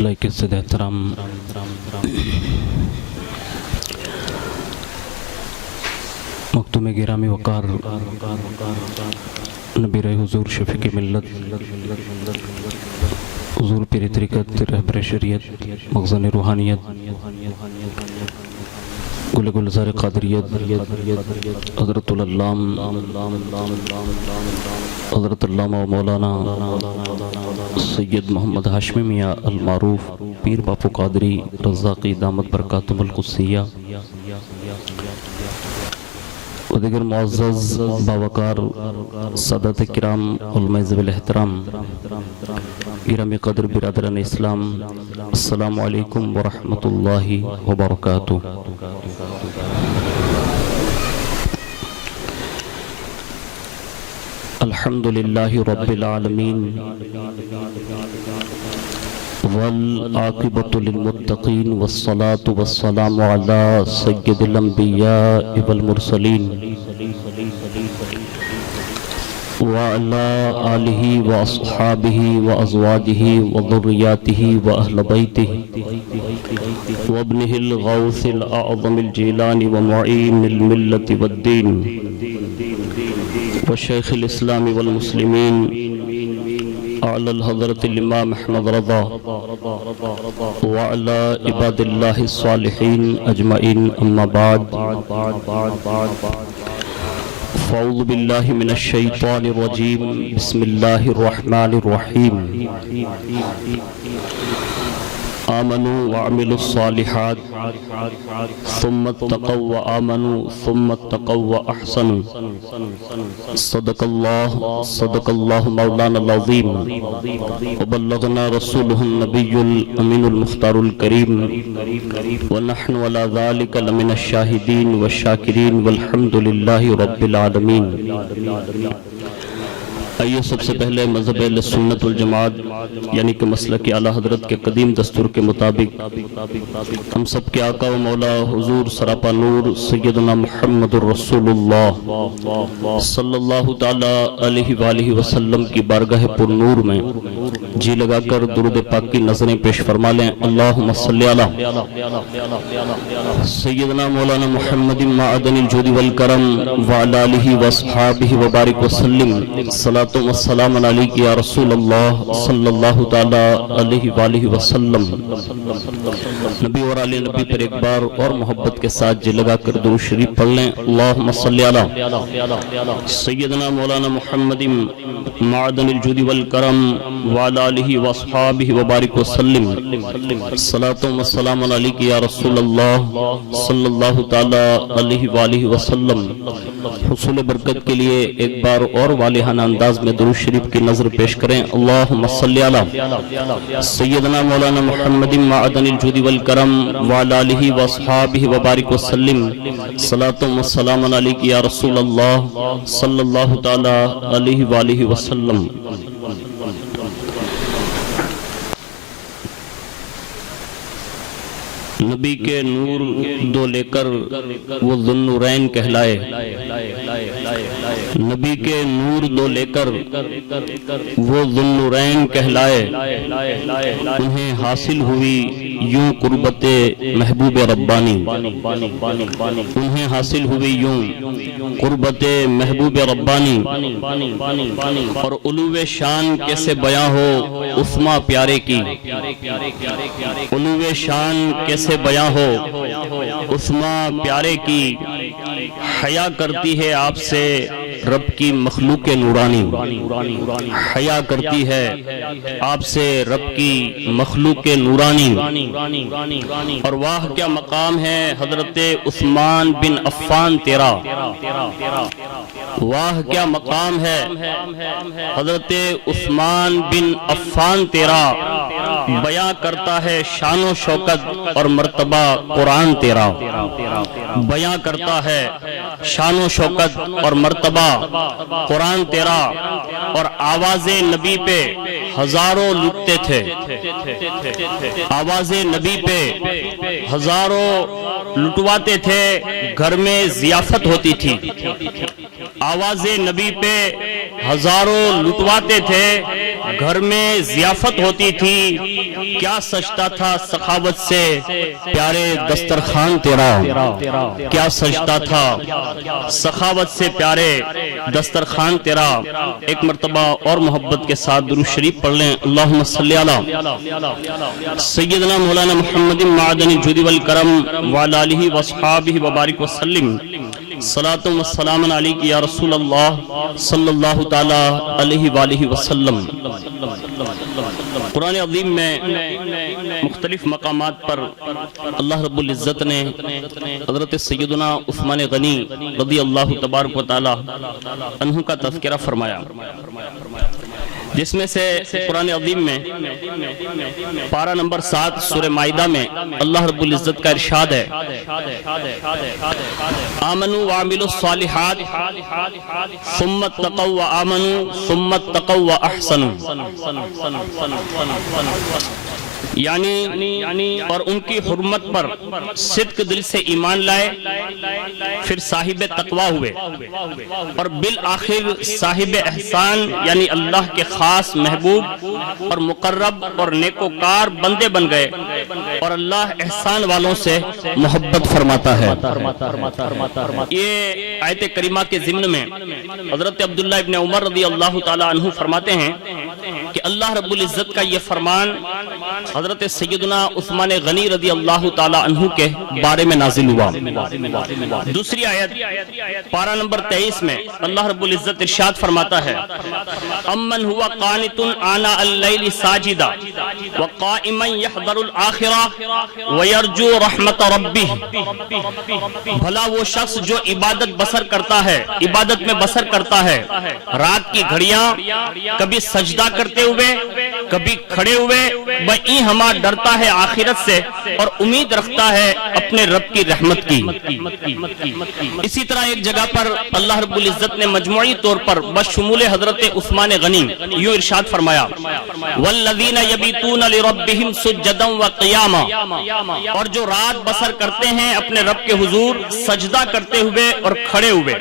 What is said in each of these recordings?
لائق صد احترام مختوم گرامی وقار نبی رہ حضور شفیق ملت حضور پیر طریقت رہبر شریعت مخزن روحانیت گل گلزار قادریت حضرت العلام حضرت علامہ و مولانا سید محمد ہاشمی میاں المعروف پیر باپو قادری رزاقی دامت برکاتہم القدسیہ و دیگر معزز باوقار سادات کرام علماء ذوی الاحترام گرامی قدر برادران اسلام، السلام علیکم ورحمۃ اللہ وبرکاتہ۔ الحمدللہ رب العالمین والعاقبۃ للمتقین والصلاة والسلام علی سید الانبیاء والمرسلین وعلى آلہ واصحابہ وازواجہ وذریاتہ واہل بیتہ وابنہ الغوث الاعظم الجیلانی ومعین الملت والدین وشیخ الاسلام والمسلمین اعلی الحضرت الامام احمد رضا وعلی عباد اللہ الصالحین اجمعین، اما بعد فاعوذ باللہ من الشیطان الرجیم، بسم اللہ الرحمن الرحیم۔ آمنوا وعملوا الصالحات ثم اتقوا وآمنوا ثم اتقوا وأحسنوا، صدق اللہ مولانا العظیم وبلغنا رسوله النبی الامین المختار الکریم ونحن على ذلك لمن الشاہدین والشاکرین والحمد للہ رب العالمین۔ آئیے سب سے پہلے مذہب اہل سنت والجماعت یعنی کہ مسلک اعلیٰ حضرت کے قدیم دستور کے مطابق ہم سب کے آقا و مولا حضور سراپا نور سیدنا محمد الرسول اللہ صلی اللہ تعالیٰ علیہ وآلہ وسلم کی بارگاہ پر نور میں جی لگا کر درود پاک کی نظریں پیش فرما لیں۔ اللہم صلی علی سیدنا مولانا محمد معدن الجود والکرم وعلی آلہ واصحابہ وبارک وسلم، صلاۃ والسلام علیک یا رسول اللہ صلی اللہ تعالی علیہ وآلہ وسلم۔ نبی اور آل نبی پر ایک بار اور محبت کے ساتھ جی لگا کر درود شریف پڑھ لیں۔ اللہم صلی علی سیدنا مولانا محمد معدن الجود والکرم وعلی آلہ واصحابہ وبارک وسلم، صلاۃ والسلام علیک یا رسول اللہ صلی اللہ تعالی علیہ وآلہ وسلم۔ حصول برکت کے لیے ایک بار اور والہانہ انداز میں درود شریف کی نظر پیش کریں۔ اللہم صلی علی سیدنا مولانا محمد معدن الجود والکرم وعلی آلہ واصحابہ وبارک وسلم، صلاۃ والسلام علیک یا رسول اللہ صلی اللہ تعالی علیہ وآلہ وسلم۔ نبی کے نور دو لے کر وہ ذو النورین کہلائے، نبی کے نور دو لے کر وہ ذو النورین کہلائے، انہیں حاصل ہوئی یوں قربت محبوب ربانی، انہیں حاصل ہوئی یوں قربت محبوب ربانی، اور علو شان کیسے بیاں ہو عثماں پیارے کی، علو شان کیسے بیاں ہو عثماں پیارے کی، حیا کرتی ہے آپ سے رب کی مخلوق نورانی، حیا کرتی ہے آپ سے رب کی مخلوق نورانی، اور واہ کیا مقام ہے حضرت عثمان بن عفان تیرا، واہ کیا مقام ہے حضرت عثمان بن عفان تیرا، بیاں کرتا ہے شان و شوکت اور مرتبہ قرآن تیرا، بیاں کرتا ہے شان و شوکت اور مرتبہ قرآن تیرا، اور آواز نبی پہ ہزاروں لٹتے تھے، آواز نبی پہ ہزاروں لٹواتے تھے، گھر میں ضیافت ہوتی تھی، آواز نبی پہ ہزاروں لٹواتے تھے، گھر میں ضیافت ہوتی تھی، کیا سجتا تھا سخاوت سے پیارے دسترخوان تیرا، کیا سجتا تھا سخاوت سے پیارے دسترخوان تیرا۔ ایک مرتبہ اور محبت کے ساتھ درود شریف پڑھ لیں۔ اللہم صلی علی سیدنا مولانا محمد معدن الجود والکرم وعلی آلہ واصحابہ وبارک وسلم۔ صلاۃ و سلام علیک یا رسول اللہ صلی اللہ تعالی علیہ وآلہ وسلم۔ قرآن عظیم میں مختلف مقامات پر اللہ رب العزت نے حضرت سیدنا عثمان غنی رضی اللہ تبارک و تعالی عنہ کا تذکرہ فرمایا، جس میں سے قرآن عظیم میں پارہ نمبر 7 سورہ مائدہ میں اللہ رب العزت کا ارشاد ہے، آمنوا وعملوا الصالحات ثم اتقوا وآمنوا ثم اتقوا واحسنوا، یعنی اور ان کی حرمت پر صدق دل سے ایمان لائے، پھر صاحب تقوی ہوئے، اور بالآخر صاحب احسان یعنی اللہ کے خاص محبوب اور مقرب اور نیکوکار بندے بن گئے، اور اللہ احسان والوں سے محبت فرماتا ہے۔ یہ آیت کریمہ کے ضمن میں حضرت عبداللہ ابن عمر رضی اللہ تعالی عنہ فرماتے ہیں کہ اللہ رب العزت کا یہ فرمان حضرت سیدنا عثمان غنی رضی اللہ تعالی عنہ کے بارے میں نازل ہوا۔ دوسری آیت پارہ نمبر 23 میں اللہ رب العزت ارشاد فرماتا ہے، امن ہوا قانت آناء اللیل ساجدا وقائما یحذر الآخرہ ویرجو رحمت ربہ، بھلا وہ شخص جو عبادت بسر کرتا ہے، عبادت میں بسر کرتا ہے، رات کی گھڑیاں کبھی سجدہ کرتے ہوئے کبھی کھڑے ہوئے، بئی ہما ڈرتا ہے آخرت سے اور امید رکھتا ہے اپنے رب کی رحمت کی۔ اسی طرح ایک جگہ پر اللہ رب العزت نے مجموعی طور پر بشمول حضرت عثمان غنی یوں ارشاد فرمایا، والذین یبیتون لربہم سجدا وقیاما، اور جو رات بسر کرتے ہیں اپنے رب کے حضور سجدہ کرتے ہوئے اور کھڑے ہوئے۔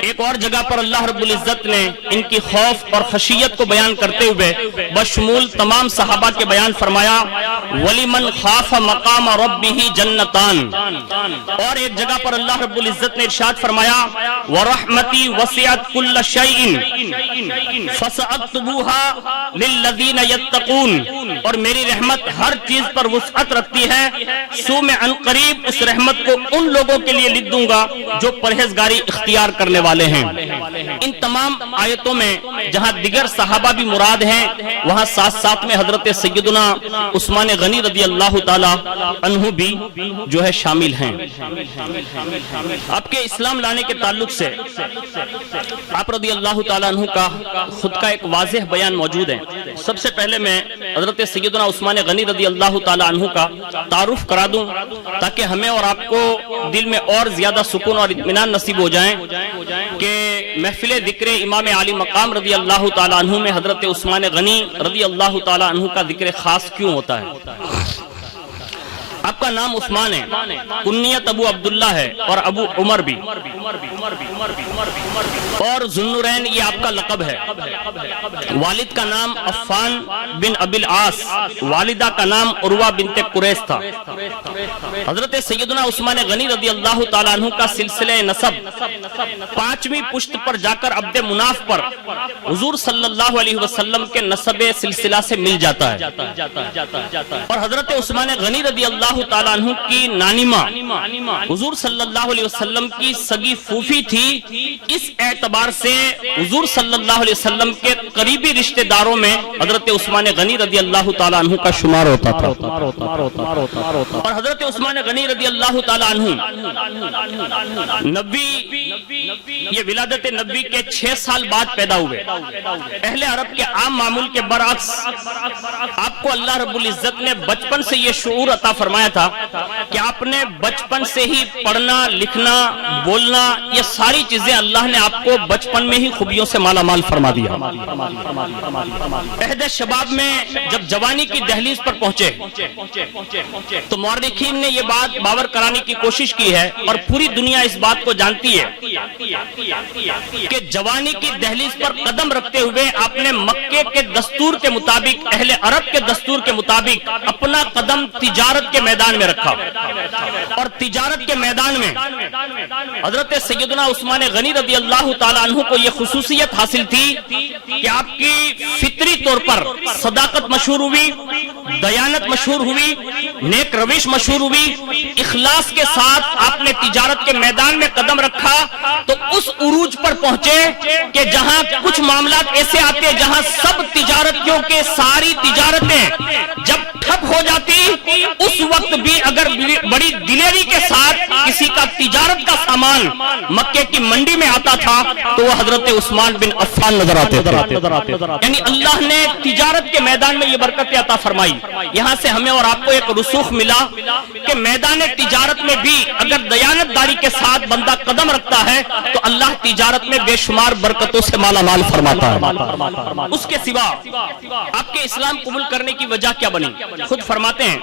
ایک اور جگہ پر اللہ رب العزت نے ان کی خوف اور خشیت کو بیان کرتے ہوئے بشمول تمام صحابہ کے بیان فرمایا، وَلِمَنْ خَافَ مَقَامَ رَبِّهِ جَنَّتَانِ، اور ایک جگہ پر اللہ رب العزت نے ارشاد فرمایا، وَرَحْمَتِي وَسِعَتْ كُلَّ شَيْءٍ فَسَأَكْتُبُوهَا لِلَّذِينَ يَتَّقُونَ، اور میری رحمت ہر چیز پر وسعت رکھتی ہے، سو میں عنقریب اس رحمت کو ان لوگوں کے لیے لکھ دوں گا جو پرہیزگاری اختیار کرنے والے ہیں۔ ان تمام آیتوں میں جہاں دیگر صحابہ بھی مراد ہیں، وہاں ساتھ ساتھ میں حضرت سیدنا عثمان غنی رضی اللہ تعالی عنہ بھی جو ہے شامل ہیں۔ آپ کے اسلام لانے کے تعلق سے آپ رضی اللہ تعالی عنہ کا خود کا ایک واضح بیان موجود ہے۔ سب سے پہلے میں حضرت سیدنا عثمان غنی رضی اللہ تعالی عنہ کا تعارف کرا دوں تاکہ ہمیں اور آپ کو دل میں اور زیادہ سکون اور اطمینان نصیب ہو جائیں کہ محفل ذکر امام عالی مقام رضی اللہ تعالی عنہ میں حضرت عثمان غنی رضی اللہ تعالی عنہ کا ذکر خاص کیوں ہوتا ہے۔ آپ کا نام عثمان ہے، کنیت ابو عبداللہ ہے اور ابو عمر بھی، اور ذوالنورین یہ آپ کا لقب ہے۔ والد کا نام عفان بن ابی العاص، والدہ کا نام عروہ بنت قریش تھا۔ حضرت سیدنا عثمان غنی رضی اللہ تعالیٰ عنہ کا سلسلہ نسب 5ویں پشت پر جا کر عبد مناف پر حضور صلی اللہ علیہ وسلم کے نسب سلسلہ سے مل جاتا ہے، اور حضرت عثمان غنی رضی اللہ تعالیٰ عنہ کی نانی ماں حضور صلی اللہ علیہ وسلم کی سگی پھوپھی تھی۔ اس اعتبار سے حضور صلی اللہ علیہ وسلم کے قریبی رشتہ داروں میں حضرت عثمان غنی رضی اللہ تعالیٰ عنہ کا شمار ہوتا تھا، اور حضرت عثمان غنی رضی اللہ تعالیٰ عنہ نبی یہ ولادت نبی کے 6 سال بعد پیدا ہوئے۔ اہل عرب کے عام معمول کے برعکس آپ کو اللہ رب العزت نے بچپن سے یہ شعور عطا فرمایا تھا کہ آپ نے بچپن سے ہی پڑھنا، لکھنا، بولنا، یہ ساری چیزیں اللہ نے آپ کو بچپن میں ہی خوبیوں سے مالا مال فرما دیا۔ عہد شباب میں جب جوانی کی دہلیز پر پہنچے تو مورخین نے یہ بات باور کرانے کی کوشش کی ہے، اور پوری دنیا اس بات کو جانتی ہے کہ جوانی کی دہلیز پر قدم رکھتے ہوئے آپ نے مکے کے دستور کے مطابق، اہل عرب کے دستور کے مطابق اپنا قدم تجارت کے میدان میں رکھا، اور تجارت کے میدان میں حضرت سیدنا عثمان غنی رضی اللہ تعالیٰ عنہ کو یہ خصوصیت حاصل تھی کہ آپ کی فطری طور پر صداقت مشہور ہوئی، دیانت مشہور ہوئی، نیک روش مشہور ہوئی، اخلاص کے ساتھ آپ نے تجارت کے میدان میں قدم رکھا تو اس عروج پر پہنچے کہ جہاں کچھ معاملات ایسے آتے ہیں جہاں سب تجارتیوں کے ساری تجارتیں جب ٹھپ ہو جاتی، اس وقت بھی اگر بڑی دلیری کے ساتھ کسی کا تجارت کا سامان مکے کی منڈی میں آتا تھا تو وہ حضرت عثمان بن عفان نظر آتے تھے۔ یعنی اللہ نے تجارت کے میدان میں یہ برکت عطا فرمائی۔ یہاں سے ہمیں اور آپ کو ایک رسوخ ملا کہ میدان تجارت میں بھی اگر دیانت داری کے ساتھ بندہ قدم رکھتا ہے تو اللہ تجارت میں بے شمار برکتوں سے مالا مال فرماتا ہے۔ اس کے سوا آپ کے اسلام قبول کرنے کی وجہ کیا بنی؟ خود فرماتے ہیں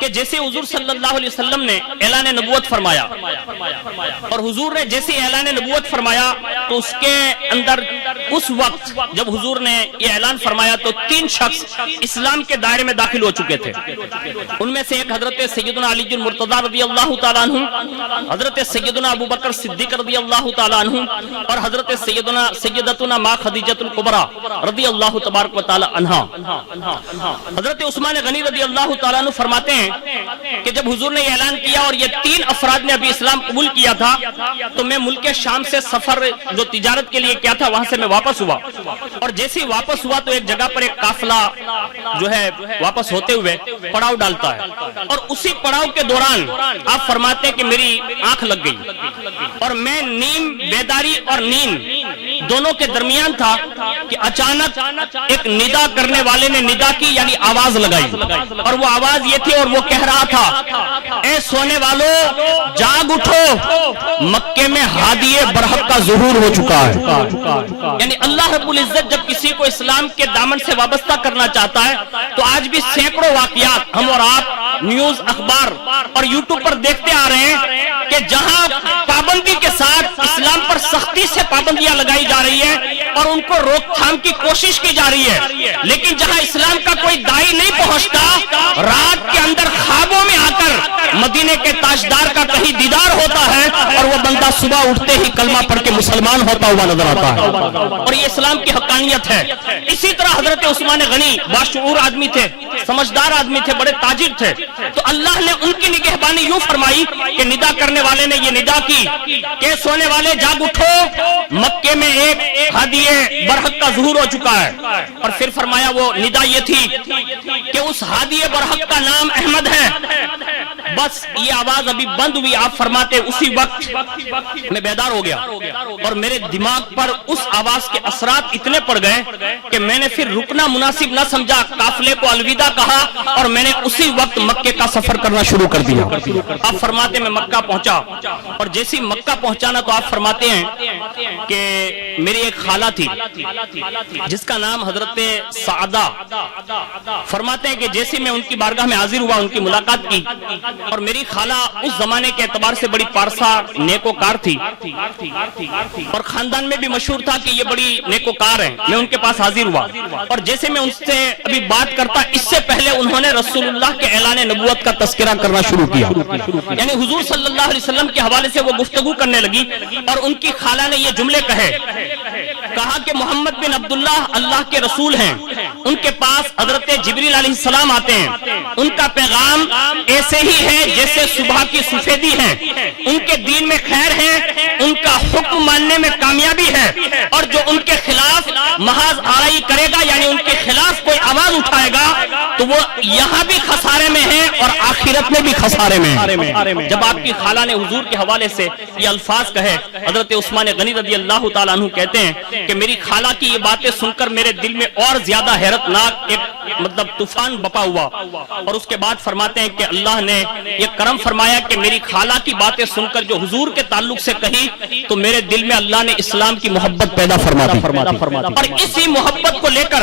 کہ جیسے حضور صلی اللہ علیہ وسلم نے اعلان نبوت فرمایا، اور حضور نے جیسے اعلان نبوت فرمایا تو اس کے اندر اس وقت جب حضور نے یہ اعلان فرمایا تو 3 شخص اسلام کے دائرے میں داخل ہو چکے تھے۔ ان میں سے ایک حضرت سیدنا علی المرتضی رضی اللہ تعالیٰ عنہ، حضرت سیدنا ابو بکر صدیق رضی اللہ تعالیٰ عنہ، اور حضرت سیدتنا ما خدیجۃ الکبریٰ رضی اللہ تبارک و تعالیٰ عنہا۔ حضرت عثمان غنی رضی اللہ تعالیٰ عنہ فرماتے ہیں کہ جب حضور نے یہ اعلان کیا اور یہ 3 افراد نے ابھی اسلام قبول کیا تھا تو میں ملک شام سے سفر جو تجارت کے لیے کیا تھا وہاں سے میں واپس ہوا، اور جیسے واپس ہوا تو ایک جگہ پر ایک قافلہ جو ہے واپس ہوتے ہوئے پڑاؤ ڈالتا ہے، اور اسی پڑاؤ کے دوران آپ فرماتے ہیں کہ میری آنکھ لگ گئی اور میں نیم بیداری اور نیند دونوں کے درمیان تھا کہ اچانک ایک ندا کرنے والے نے ندا کی، یعنی آواز لگائی، اور وہ آواز یہ تھی اور وہ کہہ رہا تھا اے سونے والو جاگ اٹھو، مکے میں ہادی برحق کا ظہور ہو چکا ہے۔ یعنی اللہ رب العزت جب کسی کو اسلام کے دامن سے وابستہ کرنا چاہتا ہے تو آج بھی سینکڑوں واقعات ہم اور آپ نیوز، اخبار اور یوٹیوب پر دیکھتے آ رہے ہیں کہ جہاں پابندی کے ساتھ اسلام پر سختی سے پابندیاں لگائی جا رہی ہے اور ان کو روک تھام کی کوشش کی جا رہی ہے، لیکن جہاں اسلام کا کوئی داعی نہیں پہنچتا، رات کے اندر خوابوں میں آ کر مدینے کے تاجدار کا کہیں دیدار ہوتا ہے اور وہ بندہ صبح اٹھتے ہی کلمہ پڑھ کے مسلمان ہوتا ہوا نظر آتا ہے، اور یہ اسلام کی حقانیت ہے۔ اسی طرح حضرت عثمان غنی باشعور آدمی تھے، سمجھدار آدمی تھے، بڑے تاجر تھے، تو اللہ نے ان کی نگہبانی یوں فرمائی کہ ندا کرنے والے نے یہ ندا کی کہ سونے والے جاگ اٹھو، مکے میں ایک ہادی برحق کا ظہور ہو چکا ہے، اور پھر فرمایا وہ ندا یہ تھی کہ اس ہادی برحق کا نام احمد ہے۔ بس یہ آواز ابھی بند ہوئی، آپ فرماتے اسی وقت میں بیدار ہو گیا اور میرے دماغ پر اس آواز کے اثرات اتنے پڑ گئے کہ میں نے پھر رکنا مناسب نہ سمجھا، قافلے کو الوداع کہا اور میں نے اسی وقت مکے کا سفر کرنا شروع کر دیا۔ آپ فرماتے میں مکہ پہنچا، اور جیسی مکہ پہنچانا تو آپ فرماتے ہیں کہ میری ایک خالہ تھی جس کا نام حضرت سعدہ، فرماتے ہیں کہ جیسے میں ان کی بارگاہ میں حاضر ہوا، ان کی ملاقات کی، اور میری خالہ اس زمانے کے اعتبار سے بڑی پارسا نیکوکار تھی اور خاندان میں بھی مشہور تھا کہ یہ بڑی نیکوکار ہیں۔ میں ان کے پاس حاضر ہوا اور جیسے میں ان سے ابھی بات کرتا، اس سے پہلے انہوں نے رسول اللہ کے اعلان نبوت کا تذکرہ کرنا شروع کیا، یعنی حضور صلی اللہ علیہ وسلم کے حوالے سے وہ گفتگو کرنے لگی، اور ان کی خالہ نے یہ جملے کہا کہ محمد بن عبداللہ اللہ کے رسول ہیں، ان کے پاس حضرت جبریل علیہ السلام آتے ہیں، ان کا پیغام ایسے ہی ہے جیسے صبح کی سفیدی ہے، ان کے دین میں خیر ہے، ان کا حکم ماننے میں کامیابی ہے، اور جو ان کے خلاف محاذ آرائی کرے گا، یعنی ان کے خلاف کوئی آواز اٹھائے گا تو وہ یہاں بھی خسارے میں ہے اور آخرت میں بھی خسارے میں ہے۔ جب آپ کی خالہ نے حضور کے حوالے سے یہ الفاظ کہے، حضرت عثمان غنی رضی اللہ تعالیٰ عنہ کہتے ہیں کہ میری خالہ کی یہ باتیں سن کر میرے دل میں اور زیادہ حیرت ناک ایک طوفان بپا ہوا، اور اس کے بعد فرماتے ہیں کہ اللہ نے یہ کرم فرمایا کہ میری خالہ کی باتیں سن کر جو حضور کے تعلق سے کہی تو میرے دل میں اللہ نے اسلام کی محبت پیدا فرما دی، اور اسی محبت کو لے کر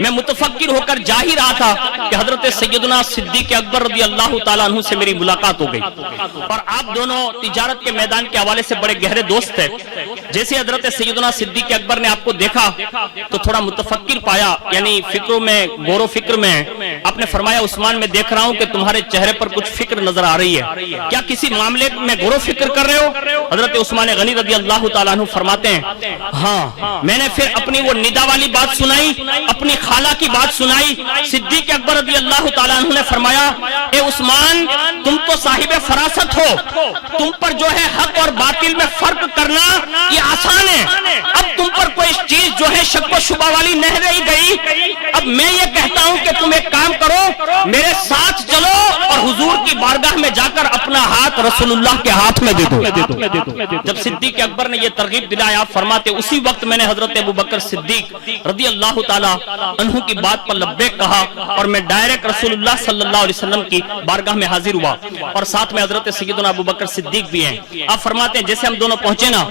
میں متفکر ہو کر جا ہی رہا تھا کہ حضرت سیدنا صدیق اکبر رضی اللہ تعالیٰ عنہ سے میری ملاقات ہو گئی، اور آپ دونوں تجارت کے میدان کے حوالے سے بڑے گہرے دوست تھے۔ جیسے حضرت سیدنا صدیق اکبر نے آپ کو دیکھا تو تھوڑا متفکر پایا، یعنی فکروں میں، غور و فکر میں۔ آپ نے فرمایا عثمان میں دیکھ رہا ہوں کہ تمہارے چہرے پر کچھ فکر نظر آ رہی ہے، کیا کسی معاملے میں غور و فکر کر رہے ہو؟ حضرت عثمان غنی رضی اللہ تعالیٰ عنہ فرماتے ہیں ہاں۔ میں نے پھر اپنی وہ ندا والی بات سنائی، اپنی خالہ کی بات سنائی۔ صدیق اکبر رضی اللہ تعالیٰ عنہ نے فرمایا اے عثمان، تم تو صاحب فراست ہو، تم پر جو ہے حق اور باطل میں فرق کرنا یہ آسان ہے، اب تم پر کوئی چیز جو ہے شک و شبہ والی نہ رہی گئی۔ اب میں یہ کہتا ہوں کہ تم ایک کام کرو، میرے ساتھ چلو اور حضور کی بارگاہ میں جا کر اپنا ہاتھ رسول اللہ کے ہاتھ میں دے دو۔ جب صدیق اکبر نے یہ ترغیب دلایا، آپ فرماتے اسی وقت میں نے حضرت ابوبکر صدیق رضی اللہ تعالی عنہ کی بات پر لبیک کہا، اور میں ڈائریکٹ رسول اللہ صلی اللہ علیہ وسلم کی بارگاہ میں حاضر ہوا، اور ساتھ میں حضرت سیدنا ابوبکر صدیق بھی ہیں۔ آپ فرماتے ہیں جیسے ہم دونوں پہنچے نا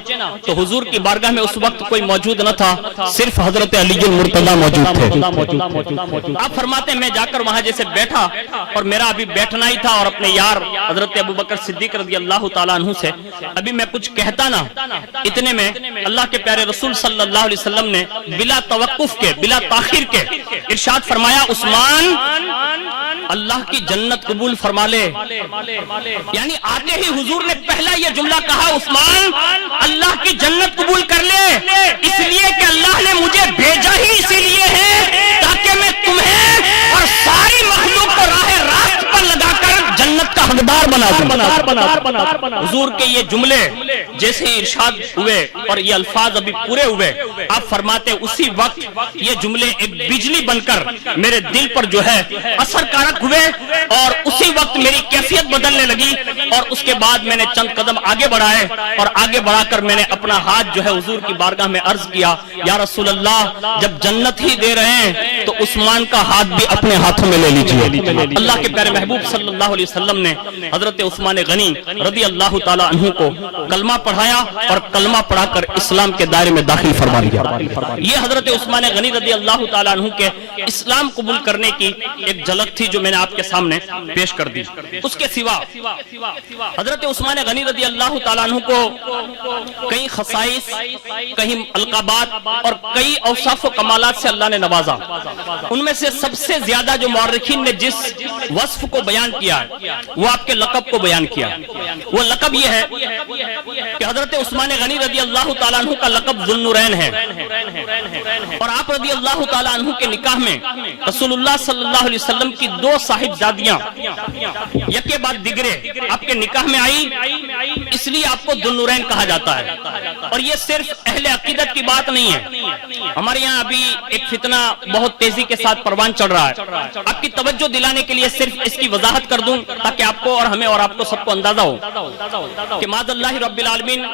تو حضور کی بارگاہ میں اس وقت کوئی موجود نہ تھا، صرف حضرت علی المرتضی موجود تھے۔ آپ فرماتے ہیں میں جا کر وہاں جیسے بیٹھا، اور میرا ابھی بیٹھنا ہی تھا، اور اپنے یار حضرت ابوبکر صدیق رضی اللہ تعالیٰ عنہ سے ابھی میں کچھ کہتا نا، اتنے میں اللہ کے پیارے رسول صلی اللہ علیہ وسلم نے بلا توقف کے، بلا تاخیر کے ارشاد فرمایا عثمان اللہ کی جنت قبول فرما لے۔ یعنی آتے ہی حضور نے پہلا یہ جملہ کہا عثمان اللہ کی جنت قبول کر لے، اس لیے کہ اللہ نے مجھے بھیجا ہی اسی لیے ہے تاکہ میں تمہیں اور ساری مخلوق کو راہ راست پر لگا کر جنت کا حقدار بنا دوں۔ حضور کے یہ جملے جیسے ارشاد ہوئے اور یہ الفاظ ابھی پورے ہوئے، آپ فرماتے اسی وقت یہ جملے ایک بجلی بن کر میرے دل پر جو ہے اثر کارک ہوئے، اور اسی وقت میری کیفیت بدلنے لگی، اور اس کے بعد میں نے چند قدم آگے بڑھائے، اور آگے بڑھا کر میں نے اپنا ہاتھ جو ہے حضور کی بارگاہ میں عرض کیا یا رسول اللہ جب جنت ہی دے رہے ہیں تو عثمان کا ہاتھ بھی اپنے ہاتھوں میں لے لیجئے۔ اللہ کے پیارے محبوب صلی اللہ علیہ وسلم نے حضرت عثمان غنی رضی اللہ تعالی عنہ کو کلمہ پڑھایا، اور کلمہ پڑھا کر اسلام کے دائرے میں داخل فرما لیا۔ یہ حضرت عثمان غنی رضی اللہ تعالی عنہ کے اسلام قبول کرنے کی ایک جھلک تھی جو میں نے آپ کے سامنے پیش کر دی۔ اس کے سوا حضرت عثمان غنی رضی اللہ تعالی عنہ کو کئی خصائص، کئی القابات اور کئی اوصاف و کمالات سے اللہ نے نوازا۔ ان میں سے سب سے زیادہ جو مورخین نے جس وصف کو بیان کیا ہے وہ آپ کے لقب کو بیان کیا۔ وہ لقب یہ ہے کہ حضرت عثمان غنی رضی اللہ تعالیٰ عنہ کا لقب ذو النورین ہے، اور آپ رضی اللہ تعالیٰ عنہ کے نکاح میں رسول اللہ صلی اللہ علیہ وسلم کی دو صاحبزادیاں یکے بعد دیگرے آپ کے نکاح میں آئی، اس لیے آپ کو ذو النورین کہا جاتا ہے۔ اور یہ صرف اہل عقیدت کی بات نہیں ہے، ہمارے یہاں ابھی ایک فتنہ بہت تیزی کے ساتھ پروان چڑھ رہا ہے۔ آپ کی توجہ دلانے کے لیے صرف اس کی وضاحت کر دوں تاکہ آپ کو اور ہمیں اور آپ کو سب کو اندازہ ہو کہ معاذ اللہ رب العالمین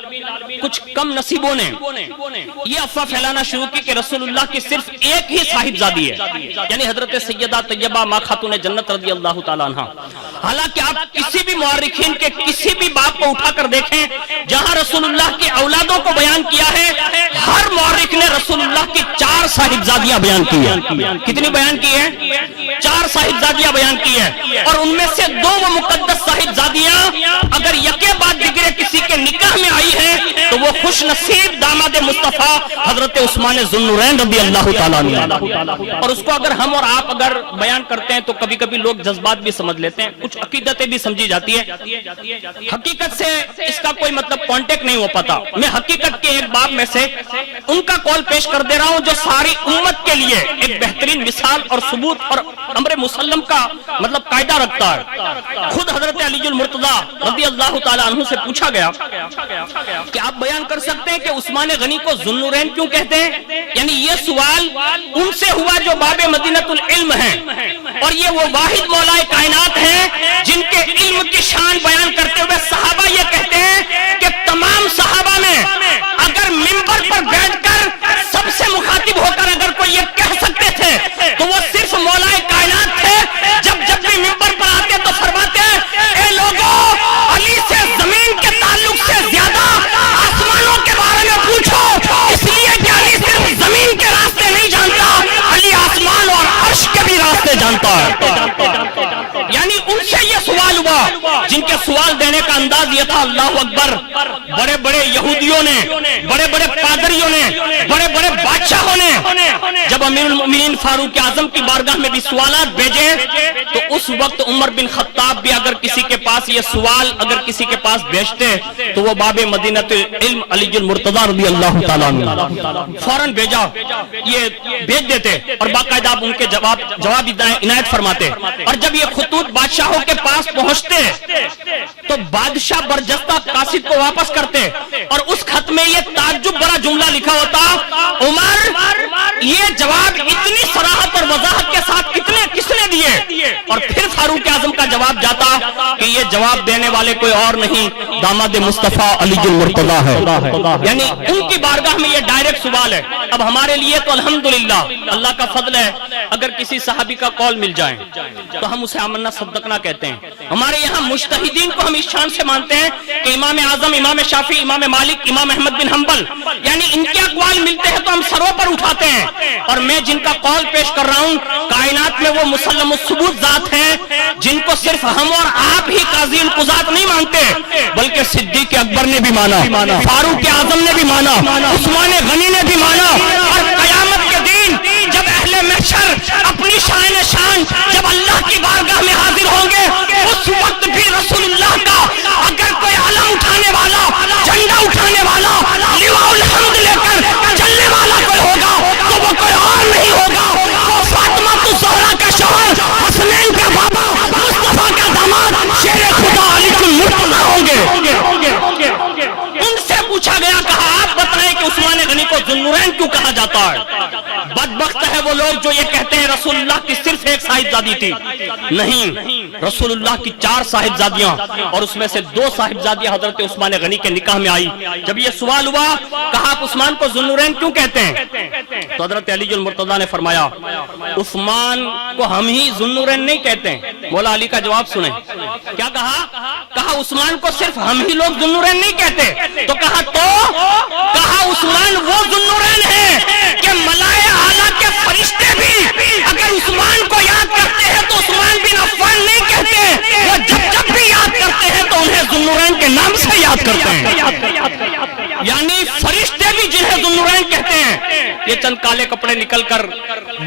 کچھ کم نصیبوں نے یہ افواہ پھیلانا شروع کی کہ رسول اللہ کی صرف ایک ہی صاحبزادی ہے، یعنی حضرت سیدہ طیبہ ماں خاتون جنت رضی اللہ تعالیٰ عنہ۔ حالانکہ آپ کسی بھی مورخین کے کسی بھی باب کو اٹھا کر دیکھیں جہاں رسول اللہ کی اولادوں کو بیان کیا ہے، ہر مورخ نے رسول اللہ کی 4 صاحبزادیاں بیان کی ہیں۔ کتنی بیان کی ہیں؟ 4 صاحبزادیاں بیان کی ہیں، اور ان میں سے 2 وہ مقدس صاحبزادیاں اگر یکے بعد دیگرے کسی کے نکاح میں آئی ہیں تو وہ خوش نصیب داماد مصطفیٰ حضرت عثمان ذو النورین رضی اللہ تعالیٰ عنہ۔ اور اس کو اگر ہم اور آپ اگر بیان کرتے ہیں تو کبھی کبھی لوگ جذبات بھی سمجھ لیتے ہیں، کچھ عقیدتیں بھی سمجھی جاتی ہے، حقیقت سے اس کا کوئی مطلب کانٹیکٹ نہیں ہو پاتا۔ میں حقیقت کے ایک باب میں سے ان کا قول پیش کر دے رہا ہوں جو ساری امت کے لیے ایک بہترین مثال اور ثبوت اور امر مسلم کا مطلب قاعدہ رکھتا ہے۔ خود حضرت علی المرتضی رضی اللہ تعالیٰ عنہ سے پوچھا گیا کہ آپ بیان کر سکتے ہیں کہ عثمان غنی کو ذو النورین کیوں کہتے ہیں؟ یعنی یہ سوال ان سے ہوا جو باب مدینۃ العلم ہیں، اور یہ وہ واحد مولا کائنات ہیں جن کے علم کی شان بیان کرتے ہوئے صحابہ یہ کہتے ہیں کہ تمام صحابہ میں اگر منبر پر بیٹھ کر سب سے مخاطب ہو کر اگر کوئی یہ کہہ سکتے تھے تو وہ صرف مولا کائنات تھے۔ جب بھی منبر پر آتے تو فرماتے اے لوگوں، علی سے زمین کے تعلق سے زیادہ آسمان سوال ہوا جن کے سوال دینے کا انداز یہ تھا اللہ اکبر، بڑے بڑے یہودیوں نے، بڑے بڑے پادریوں نے، بڑے بڑے بادشاہوں نے جب امیر المؤمنین فاروق اعظم کی بارگاہ میں بھی سوالات بھیجے تو اس وقت عمر بن خطاب بھی اگر کسی کے پاس یہ سوال اگر کسی کے پاس بھیجتے تو وہ باب مدینہ علم علی المرتضی رضی اللہ تعالیٰ عنہ فوراً بھیجا، یہ بھیج دیتے اور باقاعدہ ان کے جواب عنایت فرماتے. اور جب یہ خطوط بادشاہوں کے پاس پہنچتے تو بادشاہ برجستہ قاصد کو واپس کرتے اور اس خط میں یہ تعجب بڑا جملہ لکھا ہوتا، عمر یہ جواب اتنی صراحت اور وضاحت کے ساتھ کس نے دیے؟ اور پھر فاروق اعظم کا جواب جاتا کہ یہ جواب دینے والے کوئی اور نہیں داماد مصطفیٰ علی المرتضی ہے. یعنی ان کی بارگاہ میں یہ ڈائریکٹ سوال ہے. اب ہمارے لیے تو الحمدللہ اللہ کا فضل ہے، اگر کسی صحابی کا قول مل جائے تو ہم اسے آمنا صدقنا کہتے ہیں. ہمارے یہاں مجتہدین کو ہم اس شان سے مانتے ہیں کہ امام اعظم، امام شافعی، امام مالک، امام احمد بن حنبل، یعنی ان کے اقوال ملتے ہیں تو ہم سروں پر اٹھاتے ہیں. اور میں جن کا قول پیش کر رہا ہوں کائنات میں وہ مسلم الثبوت ذات ہیں جن کو صرف ہم اور آپ ہی قاضی القضات نہیں مانتے بلکہ صدیق اکبر نے بھی مانا، فاروق اعظم نے بھی مانا، عثمان غنی نے بھی مانا. اور قیامت کے دن جب اہل محشر اپنی شان جب اللہ کی بارگاہ میں حاضر ہوں گے اس وقت بھی رسول اللہ کا اگر کوئی علم اٹھانے والا، جھنڈا اٹھانے والا، لواء الحمد لے کر چلنے والا کوئی ہوگا تو وہ کوئی اور نہیں ہوگا، وہ فاطمہ الزہرا کا شوہر، حسنین کا بابا، مصطفیٰ کا داماد، شیر خدا علی المرتضی ہوں گے. ان سے پوچھا گیا، کہا آپ بتائیں کہ عثمان غنی کو ذوالنورین کیوں کہا جاتا ہے؟ بدبخت ہے وہ لوگ جو یہ کہتے ہیں رسول اللہ کی صرف ایک صاحبزادی تھی. نہیں، رسول اللہ کی 4 صاحبزادیاں اور اس میں سے 2 صاحبزادیاں حضرت عثمان غنی کے نکاح میں آئی. جب یہ سوال ہوا کہا آپ عثمان کو ذوالنورین کیوں کہتے ہیں تو حضرت علی المرتضی نے فرمایا عثمان کو ہم ہی ذوالنورین نہیں کہتے ہیں. مولا علی کا جواب سنیں، کیا کہا عثمان کو صرف ہم ہی لوگ ذوالنورین نہیں کہتے تو کہا عثمان وہ ذوالنورین ہے کہ ملائے اعلیٰ کے فرشتے بھی اگر عثمان کو یاد کرتے ہیں تو عثمان بن عفان نہیں کہتے، وہ جب بھی یاد کرتے ہیں تو انہیں ذوالنورین کے نام سے یاد کرتے ہیں. یعنی فرشتے بھی جنہیں ذوالنورین کہتے ہیں. یہ چند کالے کپڑے نکل کر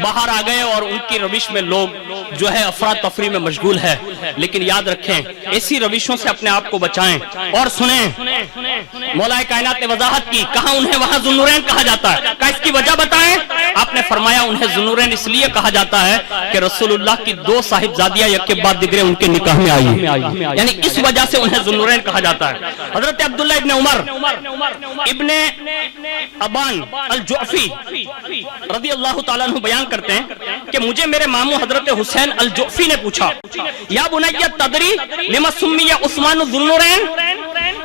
باہر آ گئے اور ان کی روش میں لوگ جو ہے افراتفری میں مشغول ہے. لیکن یاد رکھیں ایسی روشوں سے اپنے آپ کو بچائیں. اور سنیں مولا کائنات نے وضاحت کی، کہا انہیں وہاں ذوالنورین کہا جاتا ہے. کہا اس کی وجہ بتائیں؟ آپ نے فرمایا انہیں ذوالنورین اس لیے کہا جاتا ہے کہ رسول اللہ کی 2 صاحبزادیاں یک کے بعد دیگرے ان کے نکاح میں آئی، یعنی اس وجہ سے انہیں ذوالنورین کہا جاتا ہے. حضرت عبداللہ ابن عمر ابن ابان الجعفی رضی اللہ تعالیٰ عنہ بیان کرتے ہیں کہ مجھے میرے ماموں حضرت حسین الجعفی نے پوچھا، یا بنی تدری لما سمی عثمان ذوالنورین،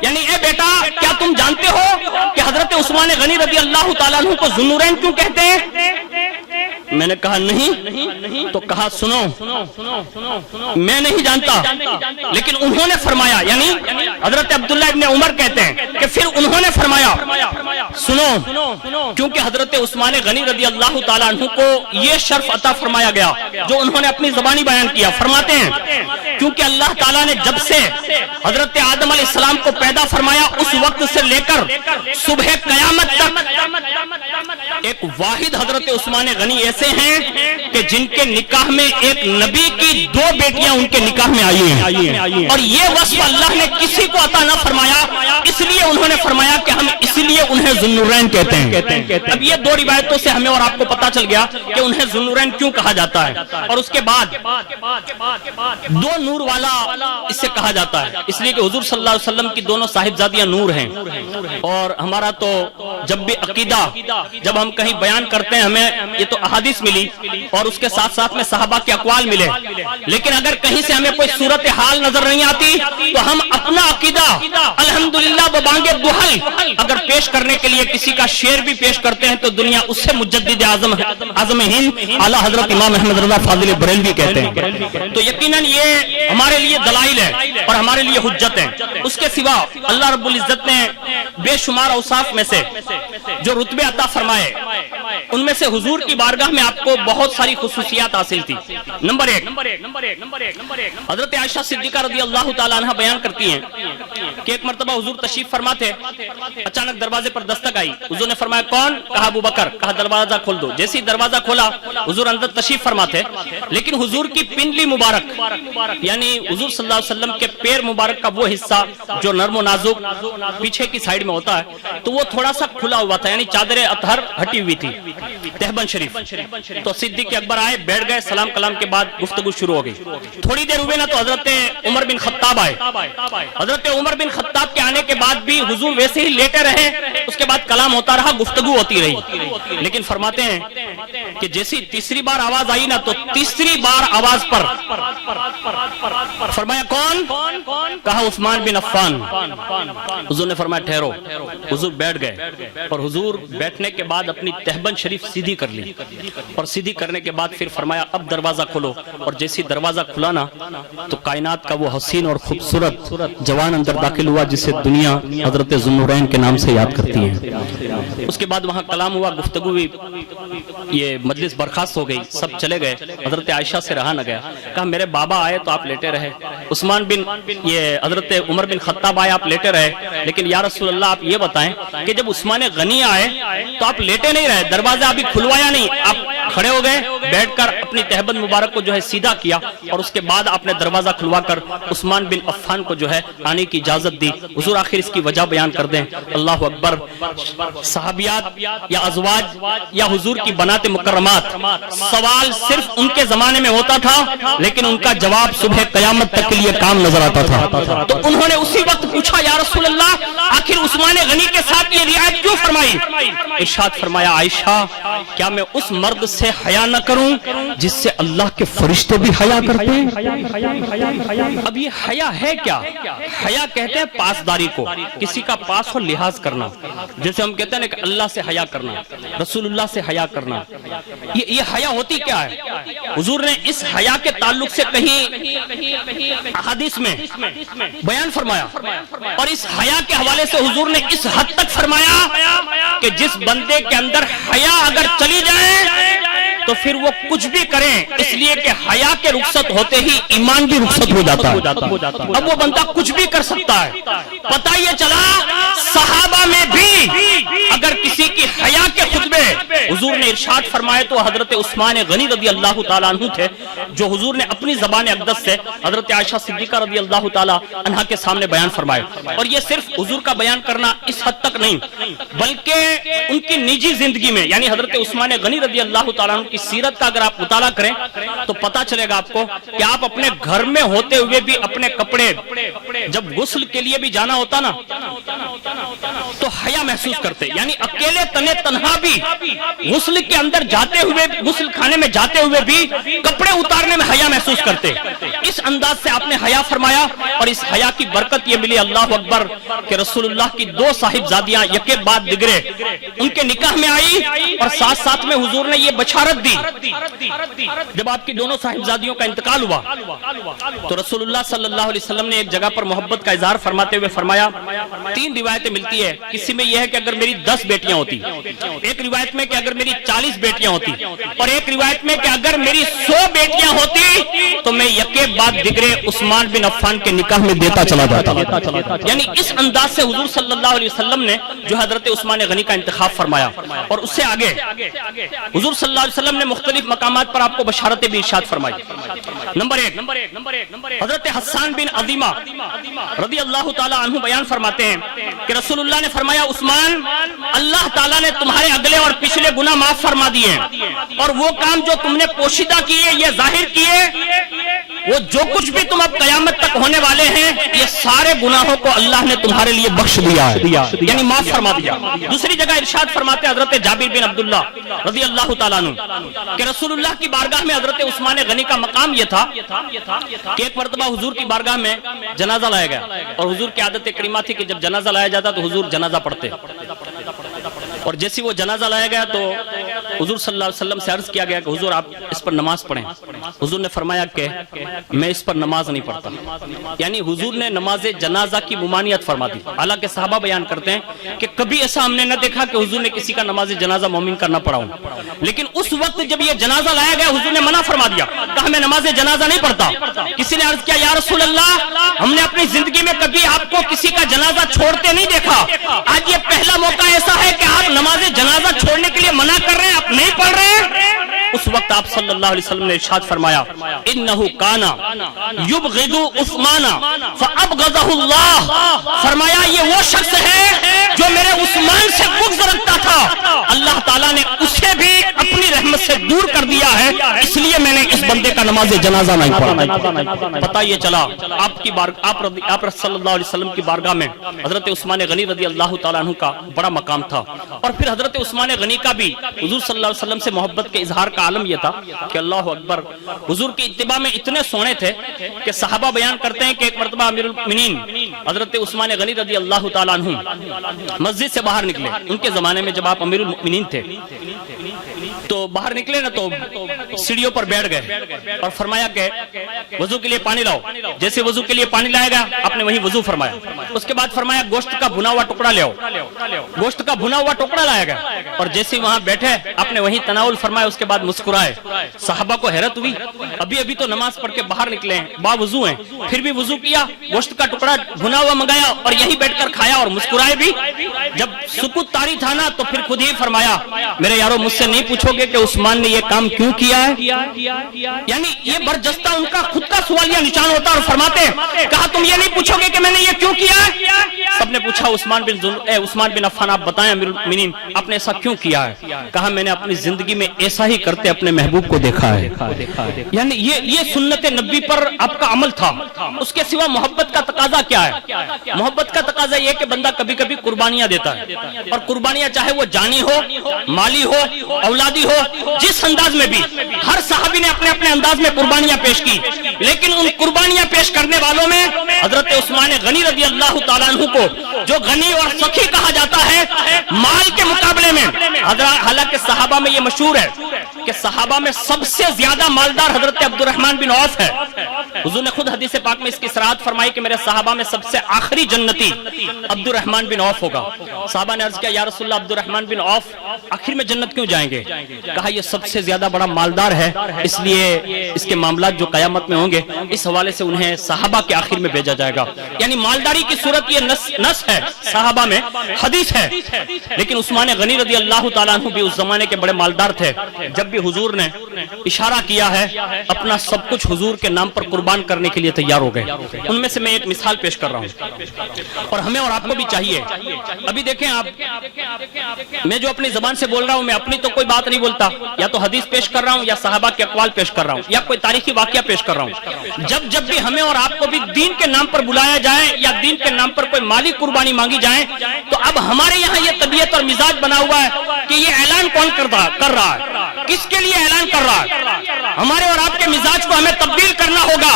یعنی اے بیٹا کیا تم جانتے ہو کہ حضرت عثمان غنی رضی اللہ تعالیٰ عنہ کو ذوالنورین کیوں کہتے ہیں؟ میں نے کہا نہیں. تو کہا سنو میں نہیں جانتا. لیکن انہوں نے فرمایا، یعنی حضرت عبداللہ ابن عمر کہتے ہیں کہ پھر انہوں نے فرمایا سنو کیونکہ حضرت عثمان غنی رضی اللہ تعالیٰ عنہ کو یہ شرف عطا فرمایا گیا جو انہوں نے اپنی زبانی بیان کیا. فرماتے ہیں کیونکہ اللہ تعالیٰ نے جب سے حضرت آدم علیہ السلام کو پیدا فرمایا اس وقت سے لے کر صبح قیامت تک ایک واحد حضرت عثمان غنی ایسے ہیں کہ جن کے نکاح میں ایک نبی کی 2 بیٹیاں ان کے نکاح میں آئی ہیں. اور یہ وصف اللہ نے کسی کو عطا نہ فرمایا، اس لیے انہوں نے فرمایا کہ ہم اس لیے انہیں ذوالنورین کہتے ہیں. اب یہ 2 روایتوں سے ہمیں اور آپ کو پتا چل گیا کہ انہیں ذوالنورین کیوں کہا جاتا ہے. اور اس کے بعد 2 نور والا اس سے کہا جاتا ہے اس لیے کہ حضور صلی اللہ علیہ وسلم کی دونوں صاحبزادیاں نور ہیں. اور ہمارا تو جب بھی عقیدہ جب ہم کہیں بیان کرتے ہیں ہمیں یہ تو احادیث ملی اور اس کے ساتھ ساتھ میں صحابہ کے اقوال ملے، لیکن اگر کہیں سے ہمیں کوئی صورتحال نظر نہیں آتی تو ہم اپنا عقیدہ الحمدللہ ببانگ دہل اگر پیش کرنے کے لیے کسی کا شعر بھی پیش کرتے ہیں تو دنیا اس سے مجدد اعظم ہند اعلیٰ حضرت امام احمد رضا فاضل بریلوی کہتے ہیں. تو یقیناً یہ ہمارے لیے دلائل ہے اور ہمارے لیے حجت ہے. اس کے سوا اللہ رب العزت نے بے شمار اوصاف میں سے جو رتبے عطا فرمائے ان میں سے حضور کی بارگاہ میں آپ کو بہت ساری خصوصیات حاصل تھی۔ نمبر ایک، حضرت عائشہ صدیقہ رضی اللہ تعالیٰ عنہ بیان کرتی ہیں کہ ایک مرتبہ حضور تشریف فرما تھے، اچانک دروازے پر دستک آئی، حضور نے فرمایا کون؟ کہا ابو بکر، کہا دروازہ کھول دو۔ جیسے ہی دروازہ کھولا حضور اندر تشریف فرما تھے، لیکن حضور کی پنڈلی مبارک یعنی حضور صلی اللہ علیہ وسلم کے پیر مبارک کا وہ حصہ جو نرم و نازک پیچھے کی سائیڈ میں ہوتا ہے تو وہ تھوڑا سا کھلا ہوا تھا، یعنی چادر اطہر ہٹی ہوئی تھی، تہبند شریف۔ تو صدیق اکبر آئے، بیٹھ گئے، سلام کلام کے بعد گفتگو شروع ہو گئی۔ تھوڑی دیر ہوئے نا تو حضرت عمر بن خطاب آئے۔ حضرت عمر بن خطاب کے آنے کے بعد بھی حضور ویسے ہی لیٹے رہے، اس کے بعد کلام ہوتا رہا، گفتگو ہوتی رہی، لیکن فرماتے ہیں کہ جیسی تیسری بار آواز آئی نا تو تیسری بار آواز پر فرمایا کون؟ کہا عثمان بن عفان۔ حضور نے فرمایا ٹھہرو۔ حضور بیٹھ گئے اور حضور بیٹھنے کے بعد اپنی تہبند شریف سیدھی کر لی، اور سیدھی کرنے کے بعد پھر فرمایا اب دروازہ کھولو، اور جیسی دروازہ کھلا نا تو کائنات کا وہ حسین اور خوبصورت جوان اندر داخل ہوا جسے دنیا حضرت ذوالنورین کے نام سے یاد کرتی ہے۔ اس کے بعد وہاں کلام ہوا، گفتگو ہوئی، یہ مجلس برخاست ہو گئی، سب چلے گئے۔ حضرت عائشہ سے رہا نہ گیا، کہا میرے بابا آئے تو آپ لیٹے رہے، عثمان بن یہ حضرت عمر بن خطاب آئے آپ لیٹے رہے، لیکن یا رسول اللہ آپ یہ بتائیں کہ جب عثمان غنی آئے تو آپ لیٹے نہیں رہے، دروازہ ابھی کھلوایا نہیں، آپ کھڑے ہو گئے، بیٹھ کر اپنی تہبند مبارک کو جو ہے سیدھا کیا، اور اس کے بعد آپ نے دروازہ کھلوا کر عثمان بن عفان کو جو ہے آنے کی اجازت دی۔ حضور آخر اس کی وجہ بیان کر دیں۔ اللہ اکبر۔ صحابیات یا ازواج یا حضور کی بنات مکرمات، سوال صرف ان کے زمانے میں ہوتا تھا لیکن ان کا جواب صبح قیامت تک کے لیے کام نظر آتا تھا۔ تو انہوں نے اسی وقت پوچھا یا رسول اللہ آخر عثمان غنی کے ساتھ یہ رعایت کیوں فرمائی؟ ارشاد فرمایا عائشہ کیا میں اس مرد سے حیا نہ کروں جس سے اللہ کے فرشتے بھی حیا کرتے ہیں؟ اب یہ حیا ہے کیا؟ حیا کہتے ہیں پاسداری کو، کسی کا پاس ہو لحاظ کرنا، جیسے ہم کہتے ہیں کہ اللہ سے حیا کرنا، رسول اللہ سے حیا کرنا، یہ حیا ہوتی کیا ہے؟ حضور نے اس حیا کے تعلق سے کہیں حدیث میں بیان فرمایا، اور اس حیا کے حوالے سے حضور نے اس حد تک فرمایا کہ جس بندے کے اندر حیا اگر چلی جائے تو پھر وہ کچھ بھی کریں، اس لیے کہ حیا کے رخصت ہوتے ہی ایمان بھی رخصت ہو جاتا ہے، اب وہ بندہ کچھ بھی کر سکتا ہے۔ پتہ یہ چلا صحابہ میں بھی اگر کسی کی حیا کے خطبے حضور نے ارشاد فرمائے تو حضرت عثمان غنی رضی اللہ تعالیٰ عنہ تھے، جو حضور نے اپنی زبان اقدس سے حضرت عائشہ صدیقہ رضی اللہ تعالیٰ عنہ کے سامنے بیان فرمائے۔ اور یہ صرف حضور کا بیان کرنا اس حد تک نہیں، بلکہ ان کی نجی زندگی میں یعنی حضرت عثمان غنی رضی اللہ تعالیٰ عنہ کی سیرت کا اگر آپ مطالعہ کریں تو پتہ چلے گا آپ کو کہ آپ اپنے گھر میں ہوتے ہوئے بھی اپنے کپڑے جب غسل کے لیے بھی جانا ہوتا نا تو حیا محسوس کرتے، یعنی اکیلے تنے تنہا بھی غسل کے اندر جاتے ہوئے، غسل خانے میں جاتے ہوئے بھی کپڑے اتارنے میں حیا محسوس کرتے۔ اس انداز سے آپ نے حیا فرمایا، اور اس حیا کی برکت یہ ملی اللہ اکبر کہ رسول اللہ کی دو صاحبزادیاں یکے بعد دیگرے ان کے نکاح میں آئی، اور ساتھ ساتھ میں حضور نے یہ بشارت دی جب آپ کی دونوں صاحبزادیوں کا انتقال ہوا تو رسول اللہ صلی اللہ علیہ وسلم نے ایک جگہ پر محبت کا اظہار فرماتے ہوئے فرمایا، تین روایتیں ملتی ہے، کسی میں یہ ہے کہ اگر میری 10 بیٹیاں ہوتی، ایک روایت میں کہ اگر میری 40 بیٹیاں ہوتی، اور ایک روایت میں کہ اگر میری 100 بیٹیاں ہوتی تو میں یکے بعد دیگرے عثمان بن عفان کے نکاح میں دیتا چلا جاتا۔ یعنی اس انداز سے حضور صلی اللہ علیہ وسلم نے جو حضرت عثمان غنی کا انتخاب فرمایا، اور اس سے آگے حضور صلی اللہ علیہ وسلم نے مختلف مقامات پر آپ کو بشارتیں بھی ارشاد فرمائی۔ نمبر ایک حضرت حسان بن عظیمہ رضی اللہ تعالی عنہ بیان فرماتے ہیں کہ رسول اللہ نے فرمایا عثمان اللہ تعالیٰ نے تمہارے اگلے اور پچھلے گناہ معاف فرما دیے، اور وہ کام جو تم نے پوشیدہ کیے یہ ظاہر کیے، وہ جو کچھ بھی تم اب قیامت تک ہونے والے ہیں یہ سارے گناہوں کو اللہ نے تمہارے لیے بخش دیا ہے، یعنی معاف فرما دیا۔ دوسری جگہ ارشاد فرماتے حضرت جابر بن عبداللہ رضی اللہ تعالیٰ عنہ کہ رسول اللہ کی بارگاہ میں حضرت عثمان غنی کا مقام یہ تھا کہ ایک مرتبہ حضور کی بارگاہ میں جنازہ لایا گیا، اور حضور کی عادت کریمہ تھی کہ جب جنازہ لایا جاتا تو حضور جنازہ پڑھتے، اور جیسے وہ جنازہ لایا گیا تو حضور صلی اللہ علیہ وسلم سے عرض کیا گیا کہ حضور آپ اس پر نماز پڑھیں. حضور نے فرمایا کہ میں اس پر نماز نہیں پڑھتا. یعنی حضور نے نماز جنازہ کی ممانعت فرما دی. حالانکہ صحابہ بیان کرتے ہیں کہ کبھی ایسا ہم نے نہ دیکھا کہ حضور نے کسی کا نماز جنازہ مومن کا نہ پڑھاؤں, لیکن اس وقت جب یہ جنازہ لایا گیا حضور نے منع فرما دیا, کہا میں نماز جنازہ نہیں پڑھتا. کسی نے عرض کیا یا رسول اللہ ہم نے اپنی زندگی میں کبھی آپ کو کسی کا جنازہ چھوڑتے نہیں دیکھا, آج یہ پہلا موقع ایسا ہے کہ آپ نماز جنازہ چھوڑنے کے لیے منع کر رہے ہیں, آپ نہیں پڑھ رہے ہیں. اس وقت آپ صلی اللہ علیہ وسلم نے ارشاد فرمایا انہو کانا یبغض عثمان فابغضہ اللہ, فرمایا یہ وہ شخص ہے جو میرے عثمان سے بغض رکھتا تھا, اللہ تعالیٰ نے اسے بھی اپنی رحمت سے دور کر دیا ہے, اس لیے میں نے اس بندے کا نماز جنازہ نہیں پڑھا. پتہ یہ چلا آپ صلی اللہ علیہ وسلم کی بارگاہ میں حضرت عثمان غنی رضی اللہ تعالیٰ عنہ کا بڑا مقام تھا, اور پھر حضرت عثمان غنی کا بھی حضور صلی اللہ علیہ وسلم سے محبت کے اظہار کا عالم یہ تھا کہ اللہ اکبر, حضور کی اتباع میں اتنے سونے تھے کہ صحابہ بیان کرتے ہیں کہ ایک مرتبہ امیر المؤمنین حضرت عثمان غنی رضی اللہ تعالیٰ عنہ مسجد سے باہر نکلے. ان کے زمانے میں جب آپ امیر المؤمنین تھے تو باہر نکلے نا تو سیڑھیوں پر بیٹھ گئے اور فرمایا کہ وضو کے لیے پانی لاؤ. جیسے وضو کے لیے پانی لایا گیا آپ نے وہیں وضو فرمایا. اس کے بعد فرمایا گوشت کا بھنا ہوا ٹکڑا لے آؤ. گوشت کا بھنا ہوا ٹکڑا لایا گیا اور جیسے وہاں بیٹھے آپ نے وہیں تناول فرمایا. اس کے بعد مسکرائے. صحابہ کو حیرت ہوئی, ابھی تو نماز پڑھ کے باہر نکلے ہیں, با وضو ہیں, پھر بھی وضو کیا, گوشت کا ٹکڑا بھنا ہوا منگایا اور یہی بیٹھ کر کھایا اور مسکرائے بھی. جب سکوت طاری تھا نا تو پھر خود ہی فرمایا میرے یارو مجھ سے نہیں پوچھو گے کہ عثمان نے یہ کام کیوں کیا ہے. یعنی یہ برجستہ ان کا خود کا سوالیہ نشان ہوتا اور فرماتے کہا تم یہ نہیں پوچھو گے کہ میں نے یہ کیوں کیا ہے. سب نے پوچھا عثمان بن عفان آپ بتائیں امیر المؤمنین آپ نے ایسا کیوں کیا ہے. کہا میں نے اپنی زندگی میں ایسا ہی کرتے اپنے محبوب کو دیکھا ہے. یعنی یہ سنت نبی پر آپ کا عمل تھا. اس کے سوا محبت کا تقاضا کیا ہے؟ محبت کا تقاضا یہ کہ بندہ کبھی کبھی قربانیاں دیتا ہے, اور قربانیاں چاہے وہ جانی ہو, مالی ہو, اولادی ہو, جس انداز میں بھی. ہر صحابی نے اپنے اپنے انداز میں قربانیاں پیش کی, لیکن ان قربانیاں پیش کرنے والوں میں حضرت عثمان غنی رضی اللہ تعالیٰ عنہ کو جو غنی اور سخی کہا جاتا ہے مال کے مقابلے میں. حالانکہ صحابہ میں یہ مشہور ہے کہ صحابہ میں سب سے زیادہ مالدار حضرت عبد الرحمن بن عوف ہے. حضور نے خود حدیث پاک میں اس کی صراحت فرمائی کہ میرے صحابہ میں سب سے آخری جنتی عبد الرحمن بن عوف ہوگا. صحابہ نے عرض کیا یا رسول اللہ عبد الرحمن بن عوف آخر میں جنت کیوں جائیں گے؟ کہا یہ سب سے زیادہ بڑا مالدار ہے, اس لیے اس کے معاملات جو قیامت میں ہوں گے اس حوالے سے انہیں صحابہ کے آخر میں بھیجا جائے گا. یعنی مالداری کی صورت یہ نس ہے, صحابہ میں حدیث ہے. لیکن عثمان غنی رضی اللہ تعالیٰ عنہ بھی اس زمانے کے بڑے مالدار تھے. جب بھی حضور نے اشارہ کیا ہے اپنا سب کچھ حضور کے نام پر قربان کرنے کے لیے تیار ہو گئے. ان میں سے میں ایک مثال پیش کر رہا ہوں, اور ہمیں اور آپ کو بھی چاہیے. ابھی دیکھیں آپ, میں جو اپنی زبان سے بول رہا ہوں میں اپنی تو کوئی بات نہیں بولتا, یا تو حدیث پیش کر رہا ہوں یا صحابہ کے اقوال پیش کر رہا ہوں یا کوئی تاریخی واقعہ پیش کر رہا ہوں. جب بھی ہمیں اور آپ کو بھی دین کے نام پر بلایا جائے یا دین کے نام پر کوئی مالی قربانی مانگی جائے تو اب ہمارے یہاں یہ طبیعت اور مزاج بنا ہوا ہے کہ یہ اعلان کون کر رہا ہے, کس کے لیے اعلان کر رہا ہے. ہمارے اور آپ کے مزاج کو ہمیں تبدیل کرنا ہوگا.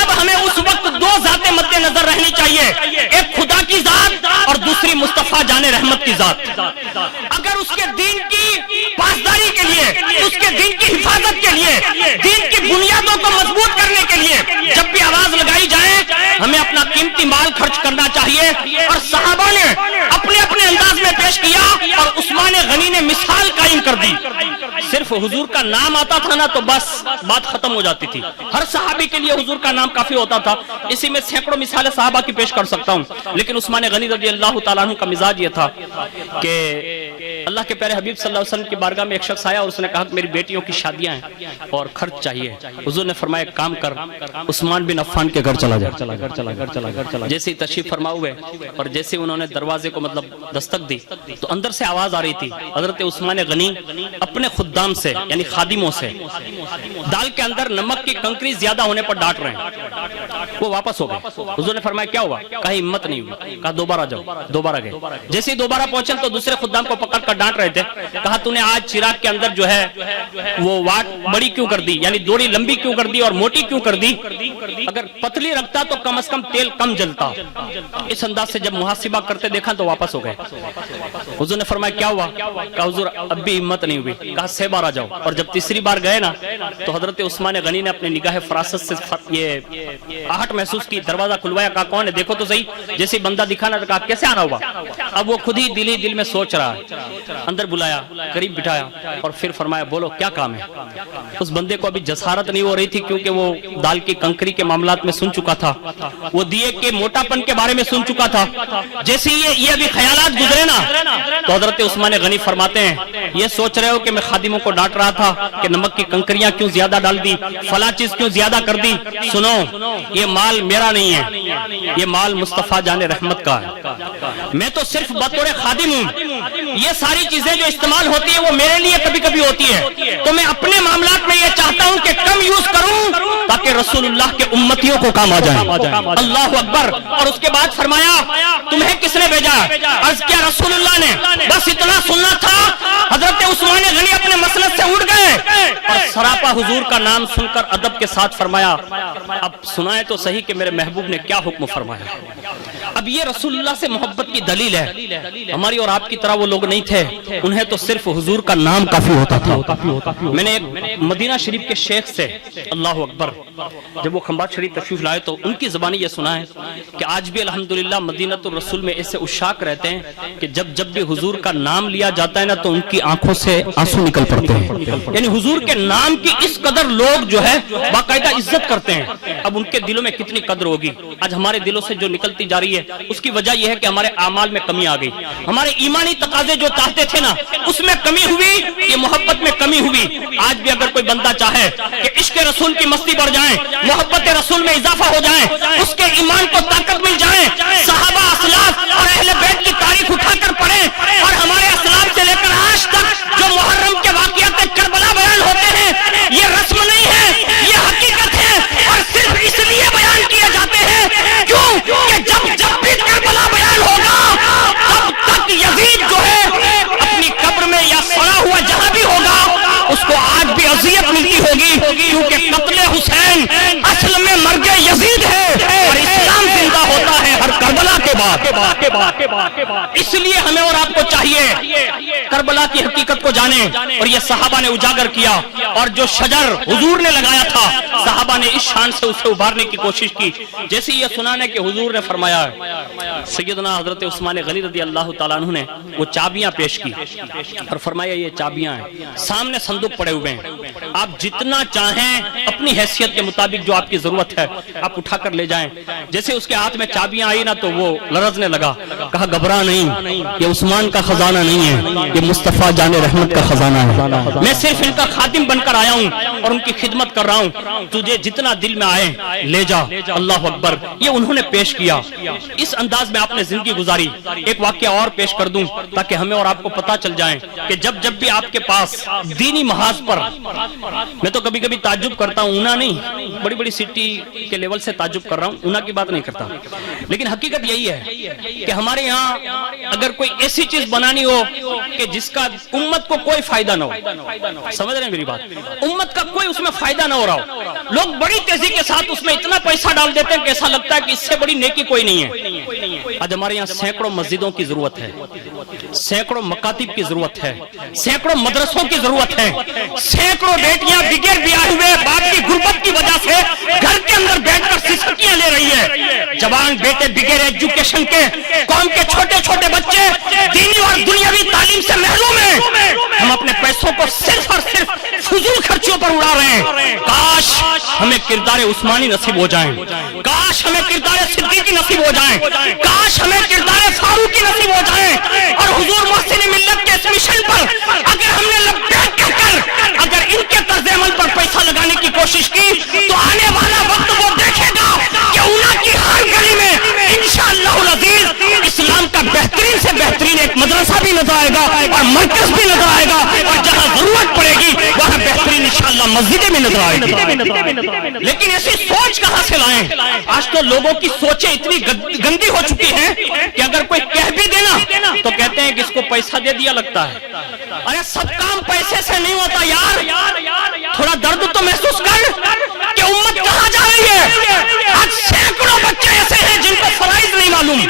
اب ہمیں اس وقت دو ذاتیں مد نظر رہنی چاہیے, ایک خدا کی ذات اور دوسری مصطفیٰ جان رحمت کی ذات. اگر اس کے دین کی پاسداری کے لیے, اس کے دین کی حفاظت کے لیے, دین کی بنیادوں کو مضبوط کرنے کے لیے جب بھی آواز لگائی جائے ہمیں اپنا قیمتی مال خرچ کرنا چاہیے. اور صحابہ نے اپنے اپنے انداز میں پیش کیا اور عثمان غنی نے مثال قائم کر دی. صرف حضور کا نام آتا تھا نا تو بس بات ختم ہو جاتی تھی. ہر صحابی کے لیے حضور کا نام کافی ہوتا تھا. اسی میں سینکڑوں مثالیں صحابہ کی پیش کر سکتا ہوں, لیکن عثمان غنی رضی اللہ تعالیٰ عنہ کا مزاج یہ تھا کہ اللہ کے پیارے حبیب صلی اللہ علیہ وسلم کی بارگاہ میں ایک شخص آیا اور اس نے کہا کہ میری بیٹیوں کی شادیاں ہیں اور خرچ چاہیے. حضور نے فرمایا ایک کام کر, عثمان بن عفان کے گھر چلا جا. جیسے تشریف فرما ہوئے اور جیسے انہوں نے دروازے کو مطلب دستک دی تو اندر سے آواز آ رہی تھی. حضرت عثمان غنی اپنے خدام سے یعنی خادموں سے دال کے اندر نمک کی کنکری زیادہ ہونے پر ڈانٹ رہے ہیں. وہ واپس ہو گئے. حضور نے فرمایا کیا ہوا؟ کہا ہمت نہیں ہوئی. کہا دوبارہ جاؤ. دوبارہ گئے. جیسے دوبارہ پہنچے تو دوسرے خدام کو پکڑ کر کر ڈانٹ رہے تھے. کہا تو نے آج چراغ کے اندر جو ہے وہ واٹ بڑی کیوں کر دی, یعنی دوری لمبی کیوں کر دی اور موٹی کیوں کر دی؟ اگر پتلی رکھتا تو کم از کم تیل کم جلتا. اس انداز سے جب محاسبہ کرتے دیکھا تو واپس ہو گئے. حضور نے فرمایا کیا ہوا؟ کہا حضور اب بھی ہمت نہیں ہوئی. کہا 6 بار آ جاؤ. اور جب تیسری بار گئے نا تو حضرت عثمان غنی نے اپنے نگاہ فراست سے یہ آہٹ محسوس کی. دروازہ کھلوایا, کہا کون ہے دیکھو تو صحیح. جیسے بندہ دکھا نا تو کہا کیسے آنا ہوا؟ اب وہ خود ہی دل میں سوچ رہا ہے. اندر بلایا, قریب بٹھایا اور پھر فرمایا بولو کیا کام ہے؟ اس بندے کو ابھی جسارت نہیں ہو رہی تھی کیونکہ وہ دال کی کنکری کے معاملات میں سن چکا تھا, وہ دیے کے موٹا پن کے بارے میں سن چکا تھا. جیسے یہ ابھی خیالات گزرے نا تو حضرت عثمان غنی فرماتے ہیں یہ سوچ رہے ہو کہ میں خادموں کو ڈانٹ رہا تھا کہ نمک کی کنکریاں کیوں زیادہ ڈال دی, فلاں چیز کیوں زیادہ کر دی. سنو, یہ مال میرا نہیں ہے, یہ مال مصطفیٰ جان رحمت کا ہے. میں تو صرف بطور خادم ہوں. یہ ساری چیزیں جو استعمال ہوتی ہیں وہ میرے لیے کبھی کبھی ہوتی ہے, تو میں اپنے معاملات میں یہ چاہتا ہوں کہ کم یوز کروں تاکہ رسول اللہ کے امتیوں کو کام آ جائے. اللہ اکبر. اور اس کے بعد فرمایا تمہیں کس نے بھیجا؟ عرض کیا رسول اللہ نے. بس اتنا سننا تھا. حضرت عثمان غنی اپنے مسلک سے اٹھ گئے اور سراپا حضور کا نام سن کر ادب کے ساتھ فرمایا اب سنائے تو صحیح کہ میرے محبوب نے کیا حکم فرمایا. اب یہ رسول اللہ سے محبت کی دلیل ہے. ہماری اور آپ کی طرح وہ لوگ نہیں تھے, انہیں تو صرف حضور کا نام کافی ہوتا تھا. میں نے ایک مدینہ شریف کے شیخ سے, اللہ اکبر, جب وہ کھمبات شریف تشریف لائے تو ان کی زبانی یہ سنا ہے کہ آج بھی الحمدللہ مدینۃ الرسول میں ایسے عشاق رہتے ہیں کہ جب بھی حضور کا نام لیا جاتا ہے نا تو ان کی آنکھوں سے آنسو نکل پڑتے ہیں. یعنی حضور کے نام کی اس قدر لوگ جو ہے باقاعدہ عزت کرتے ہیں. اب ان کے دلوں میں کتنی قدر ہوگی. آج ہمارے دلوں سے جو نکلتی جا رہی ہے اس کی وجہ یہ ہے کہ ہمارے اعمال میں کمی آ گئی. ہمارے ایمانی تقاضے جو چاہتے تھے نا اس میں کمی ہوئی, یہ محبت میں کمی ہوئی. آج بھی اگر کوئی بندہ چاہے کہ عشق رسول کی مستی بڑھ جائے, محبت رسول میں اضافہ ہو جائے, اس کے ایمان کو طاقت مل جائے, صحابہ اسلاف اور اہل بیت کی تاریخ اٹھا کر پڑھیں اور ہمارے اسلاف سے لے کر آج تک جو محرم کے واقعات کربلا بیان ہوتے ہیں یہ رسم نہیں ہے, یہ حقیقت ہے. اور صرف اس لیے بیان کیے جاتے ہیں کیوں کہ جب بھی کربلا بیان ہوگا تب تک یزید جو ہے اپنی قبر میں یا سڑا ہوا جہاں بھی ہوگا اس کو آج بھی اذیت ملتی ہوگی کیونکہ قتل حسین اصل میں مرگ یزید ہے اور اسلام زندہ ہوتا ہے ہر کربلا کے بعد. اس لیے ہمیں اور آپ کو چاہیے کربلا کی حقیقت کو جانیں, اور یہ صحابہ نے اجاگر کیا. اور جو شجر حضور نے لگایا تھا صحابہ نے اس شان سے اسے ابھارنے کی کوشش کی. جیسے یہ سنانے کہ حضور نے فرمایا سیدنا حضرت عثمان غنی رضی اللہ تعالیٰ عنہ نے وہ چابیاں پیش کی اور فرمایا یہ چابیاں ہیں, سامنے صندوق پڑے ہوئے ہیں, آپ جتنا چاہیں اپنی حیثیت کے مطابق جو آپ کی ضرورت ہے آپ اٹھا کر لے جائیں. جیسے اس کے ہاتھ میں چابیاں آئی نا تو وہ لرزنے لگا. کہا گھبرا نہیں, یہ عثمان کا خزانہ نہیں ہے, یہ مصطفیٰ جان رحمت کا خزانہ ہے. میں صرف ان کا خادم بن کر آیا ہوں اور ان کی خدمت کر رہا ہوں, تجھے جتنا دل میں آئے لے جا. اللہ اکبر. یہ انہوں نے پیش کیا. اس انداز میں آپ نے زندگی گزاری. ایک واقعہ اور پیش کر دوں تاکہ ہمیں اور آپ کو پتہ چل جائے کہ جب بھی آپ کے پاس دینی محاذ پر, میں تو کبھی کبھی تعجب کرتا ہوں, اونا نہیں, بڑی بڑی سٹی کے لیول سے تعجب کر رہا ہوں, اونا کی بات نہیں کرتا, لیکن حقیقت یہی ہے کہ ہمارے یہاں اگر کوئی ایسی چیز بنانی ہو کہ جس کا امت کو کوئی فائدہ نہ ہو, سمجھ رہے ہیں میری بات, امت کا کوئی اس میں فائدہ نہ ہو رہا ہو, لوگ بڑی تیزی کے ساتھ اس میں اتنا پیسہ ڈال دیتے ہیں کہ ایسا لگتا ہے کہ اس سے بڑی نیکی کوئی نہیں ہے. آج ہمارے یہاں سینکڑوں مسجدوں کی ضرورت ہے, سینکڑوں مکاتب کی ضرورت ہے, سینکڑوں مدرسوں کی ضرورت ہے, سینکڑوں بیٹیاں بغیر بیاہ ہوئے باپ کی غربت کی وجہ سے گھر کے اندر بیٹھ کر سسکیاں لے رہی ہے. جوان بیٹے بغیر ایجوکیشن کے, قوم کے چھوٹے چھوٹے بچے دینی اور دنیاوی تعلیم سے محروم ہیں. ہم اپنے پیسوں کو صرف اور صرف فضول خرچوں پر اڑا رہے ہیں. کاش ہمیں کردار عثمانی نصیب ہو جائیں, کاش ہمیں کردار صدیقی نصیب ہو جائیں, کاش ہمیں کردار فاروقی نصیب ہو جائیں. اور حضور محسن ملت کے اس مشن پر اگر ہم نے لبیک کہہ کر اگر ان کے طرز عمل پر پیسہ لگانے کی کوشش کی تو آنے والا وقت وہ دیکھے گا کہ اونا کی ہر گلی میں انشاءاللہ العزیز اسلام کا بہترین سے بہترین ایک مدرسہ بھی نظر آئے گا اور مرکز بھی نظر آئے گا, اور جہاں ضرورت پڑے گی وہاں بہترین انشاءاللہ مسجدیں میں نظر آئے گی، لیکن ایسی سوچ کہاں سے لائیں؟ آج تو لوگوں کی سوچیں اتنی گندی ہو چکی ہیں کہ اگر کوئی کہہ بھی دینا تو کہتے ہیں کہ اس کو پیسہ دے دیا لگتا ہے۔ ارے سب کام پیسے سے نہیں ہوتا یار، تھوڑا درد تو محسوس کر کہ امت کہاں جا رہی ہے۔ آج سینکڑوں بچے ایسے ہیں جن کو فرائض نہیں معلوم،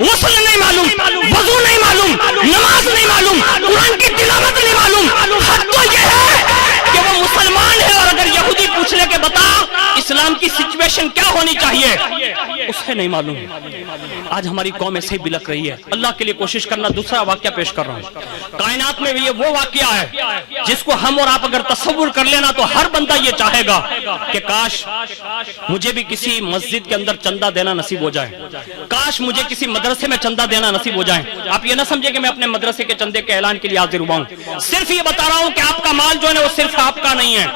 غسل نہیں معلوم، وضو نہیں معلوم، نماز نہیں معلوم، قرآن کی تلاوت نہیں معلوم۔ حد تو یہ ہے کہ وہ مسلمان ہے اور اگر یہودی پوچھ لے کہ بتا اسلام کی سچویشن کیا ہونی چاہیے، اسے نہیں معلوم۔ آج ہماری قوم ایسے ہی بلک رہی ہے۔ اللہ کے لیے کوشش کرنا۔ دوسرا واقعہ پیش کر رہا ہوں، کائنات میں یہ وہ واقعہ ہے جس کو ہم اور آپ اگر تصور کر لینا تو ہر بندہ یہ چاہے گا کہ کاش مجھے بھی کسی مسجد کے اندر چندہ دینا نصیب ہو جائے، کاش مجھے کسی مدرسے میں چندہ دینا نصیب ہو جائے۔ آپ یہ نہ سمجھے کہ میں اپنے مدرسے کے چندے کے اعلان کے لیے حاضر ہوا ہوں، صرف یہ بتا رہا ہوں کہ آپ کا مال جو ہے وہ صرف آپ کا نہیں ہے،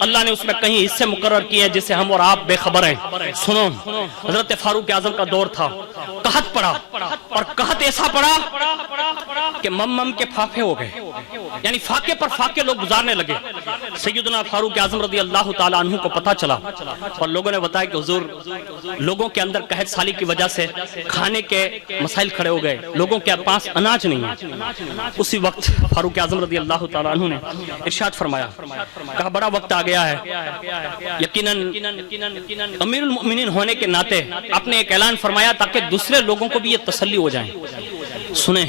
اللہ نے اس میں کہیں حصے مقرر کیے ہیں جس سے ہم اور آپ بے خبر ہیں۔ سنو، حضرت فاروق اعظم کا دور تھا، قحط پڑا اور قحط ایسا پڑا کہ مم کے فاقے ہو گئے، یعنی فاقے پر فاقے لوگ گزارنے لگے۔ سیدنا فاروق اعظم رضی اللہ تعالی عنہ کو پتہ چلا اور لوگوں نے بتایا کہ حضور لوگوں کے اندر قحط سالی کی وجہ سے کھانے کے مسائل کھڑے ہو گئے، لوگوں کے پاس اناج نہیں ہے۔ اسی وقت فاروق اعظم رضی اللہ تعالی عنہ نے ارشاد فرمایا، کہا بڑا وقت آ گیا ہے، یقیناً امیر المؤمنین ہونے کے ناطے آپ نے ایک اعلان فرمایا تاکہ دوسرے لوگوں کو بھی یہ تسلی ہو جائیں۔ سنیں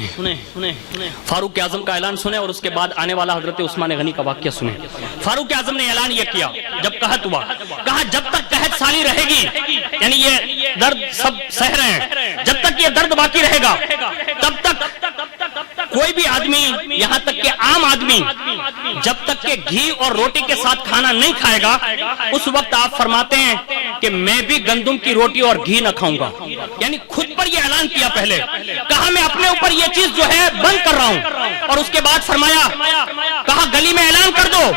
فاروق اعظم کا اعلان سنیں اور اس کے بعد آنے والا حضرت عثمان غنی کا واقعہ سنیں۔ فاروق اعظم نے اعلان یہ کیا جب قحط ہوا، کہا جب تک قحط سالی رہے گی، یعنی یہ درد سب سہ رہے ہیں، جب تک یہ درد باقی رہے گا تب تک کوئی بھی آدمی، یہاں تک کہ عام آدمی، جب تک کہ گھی اور روٹی کے ساتھ کھانا نہیں کھائے گا اس وقت آپ فرماتے ہیں کہ میں بھی گندم کی روٹی اور گھی نہ کھاؤں گا۔ یعنی خود پر یہ اعلان کیا، پہلے کہا میں اپنے اوپر یہ چیز جو ہے بند کر رہا ہوں، اور اس کے بعد فرمایا، کہا گلی میں اعلان کر دو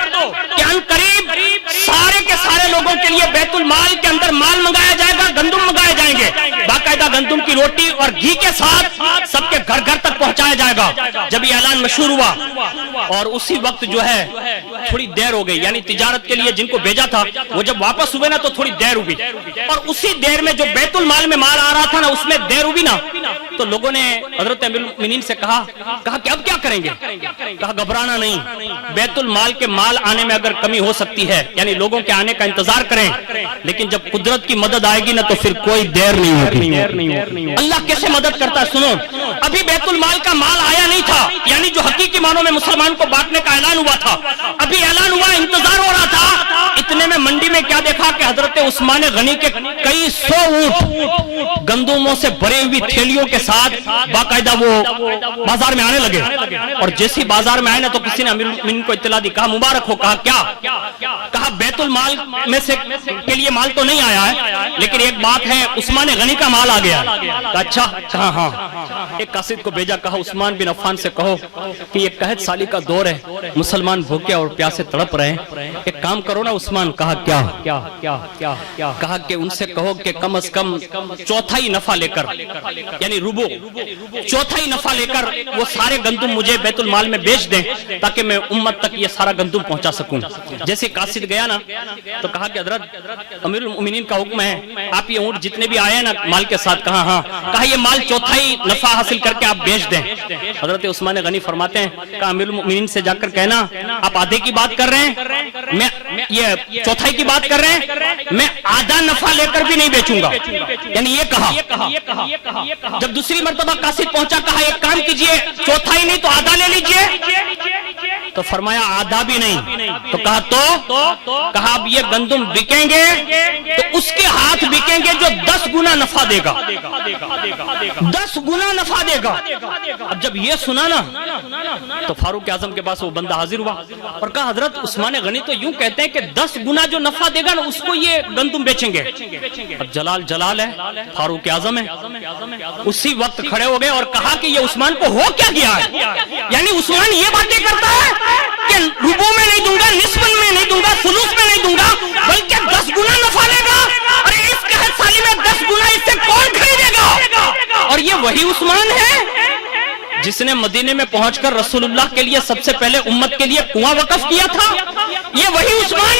کہ ان قریب سارے کے سارے لوگوں کے لیے بیت المال کے اندر مال منگایا جائے گا، گندم منگائے جائیں گے، باقاعدہ گندم کی روٹی اور گھی کے ساتھ سب کے گھر گھر تک پہنچایا جائے گا۔ جب یہ اعلان مشہور ہوا اور اسی وقت جو ہے تھوڑی دیر ہو گئی، یعنی تجارت کے لیے جن کو بھیجا تھا وہ جب واپس ہوئے نا تو تھوڑی دیر ہوئی، اور اسی دیر میں جو بیت المال میں مال آ رہا تھا نا اس میں دیر ہوئی نا، تو لوگوں نے حضرت امیر المؤمنین سے کہا کہ اب کیا کریں گے؟ کہا گھبرانا نہیں، بیت المال کے مال آنے میں اگر کمی ہو سکتی ہے یعنی لوگوں کے آنے کا انتظار کریں، لیکن جب قدرت کی مدد آئے گی نا تو پھر کوئی دیر نہیں ہوگی۔ اللہ کیسے مدد کرتا ہے؟ سنو، ابھی بیت المال کا مال آیا نہیں تھا، یعنی جو حقیقی معنوں میں مسلمان کو بانٹنے کا اعلان ہوا تھا، ابھی اعلان ہوا، انتظار ہو رہا تھا، اتنے میں منڈی میں کیا دیکھا کہ حضرت عثمان غنی کے کئی سو اونٹ گندموں سے بھری ہوئی تھیلیوں کے ساتھ باقاعدہ وہ بازار میں آنے لگے، اور جیسی بازار میں آئے نا تو کسی نے امیر المؤمنین کو اطلاع دی، کہا مبارک ہو، کہا کیا؟ کہا بیت المال میں سے کے لیے مال تو نہیں آیا ہے لیکن ایک بات ہے، عثمان غنی کا مال آ گیا۔ کہا اچھا؟ کہا ہاں۔ ایک قاصد کو بھیجا، کہا عثمان بن عفان سے کہو کہ یہ قحط سالی کا دور ہے، مسلمان بھوکے اور پیاسے تڑپ رہے ہیں، ایک کام کرو نا عثمان۔ کہا کیا؟ کہا کہ ان سے کہو کہ کم از کم چوتھائی نفع لے کر، یعنی ربو، چوتھائی نفع لے کر وہ سارے گندم مجھے بیت المال میں بیچ دیں تاکہ میں امت تک یہ سارا گندم پہنچا سکوں۔ جیسے قاصد گیا نا تو کہا کہ حضرت امیر المؤمنین کا حکم ہے آپ یہ اونٹ جتنے بھی آئے ہیں نا مال کے ساتھ، کہا ہاں، کہا یہ مال چوتھائی نفع حاصل کر کے آپ بیچ دیں۔ حضرت عثمان غنی فرماتے ہیں، کہا امیر المؤمنین سے جا کر کہنا آپ آدھے کی بات کر رہے ہیں، میں یہ چوتھائی کی بات کر رہے ہیں، میں آدھا نفع لے کر بھی نہیں بیچوں گا، یعنی یہ کہا۔ جب دوسری مرتبہ قاصد پہنچا، کہا ایک کام کیجئے، چوتھائی نہیں تو آدھا لے لیجئے، تو فرمایا آدھا بھی نہیں، تو کہا اب یہ گندم بکیں گے تو اس کے ہاتھ بکیں گے جو 10 گنا نفع دے گا، 10 گنا نفع دے گا۔ اب جب یہ سنا نا تو فاروق اعظم کے پاس وہ بندہ حاضر ہوا اور کہا حضرت عثمان غنی تو یوں کہتے ہیں کہ 10 گنا جو نفع دے گا نا اس کو یہ گندم بیچیں گے۔ اب جلال ہے، فاروق اعظم ہے، اسی وقت کھڑے ہو گئے اور کہا کہ یہ عثمان کو ہو کیا گیا ہے؟ یعنی عثمان یہ باتیں کرتا ہے کہ ربو میں نہیں دوں گا، نصف میں نہیں دوں گا، ثلث میں نہیں دوں گا، بلکہ 10 گنا نفع لے گا، اور اس قحط سالی میں 10 گنا اس سے کون خریدے گا؟ اور یہ وہی عثمان ہے جس نے مدینے میں پہنچ کر رسول اللہ کے لیے سب سے پہلے امت کے لیے کنواں وقف کیا تھا، یہ وہی عثمان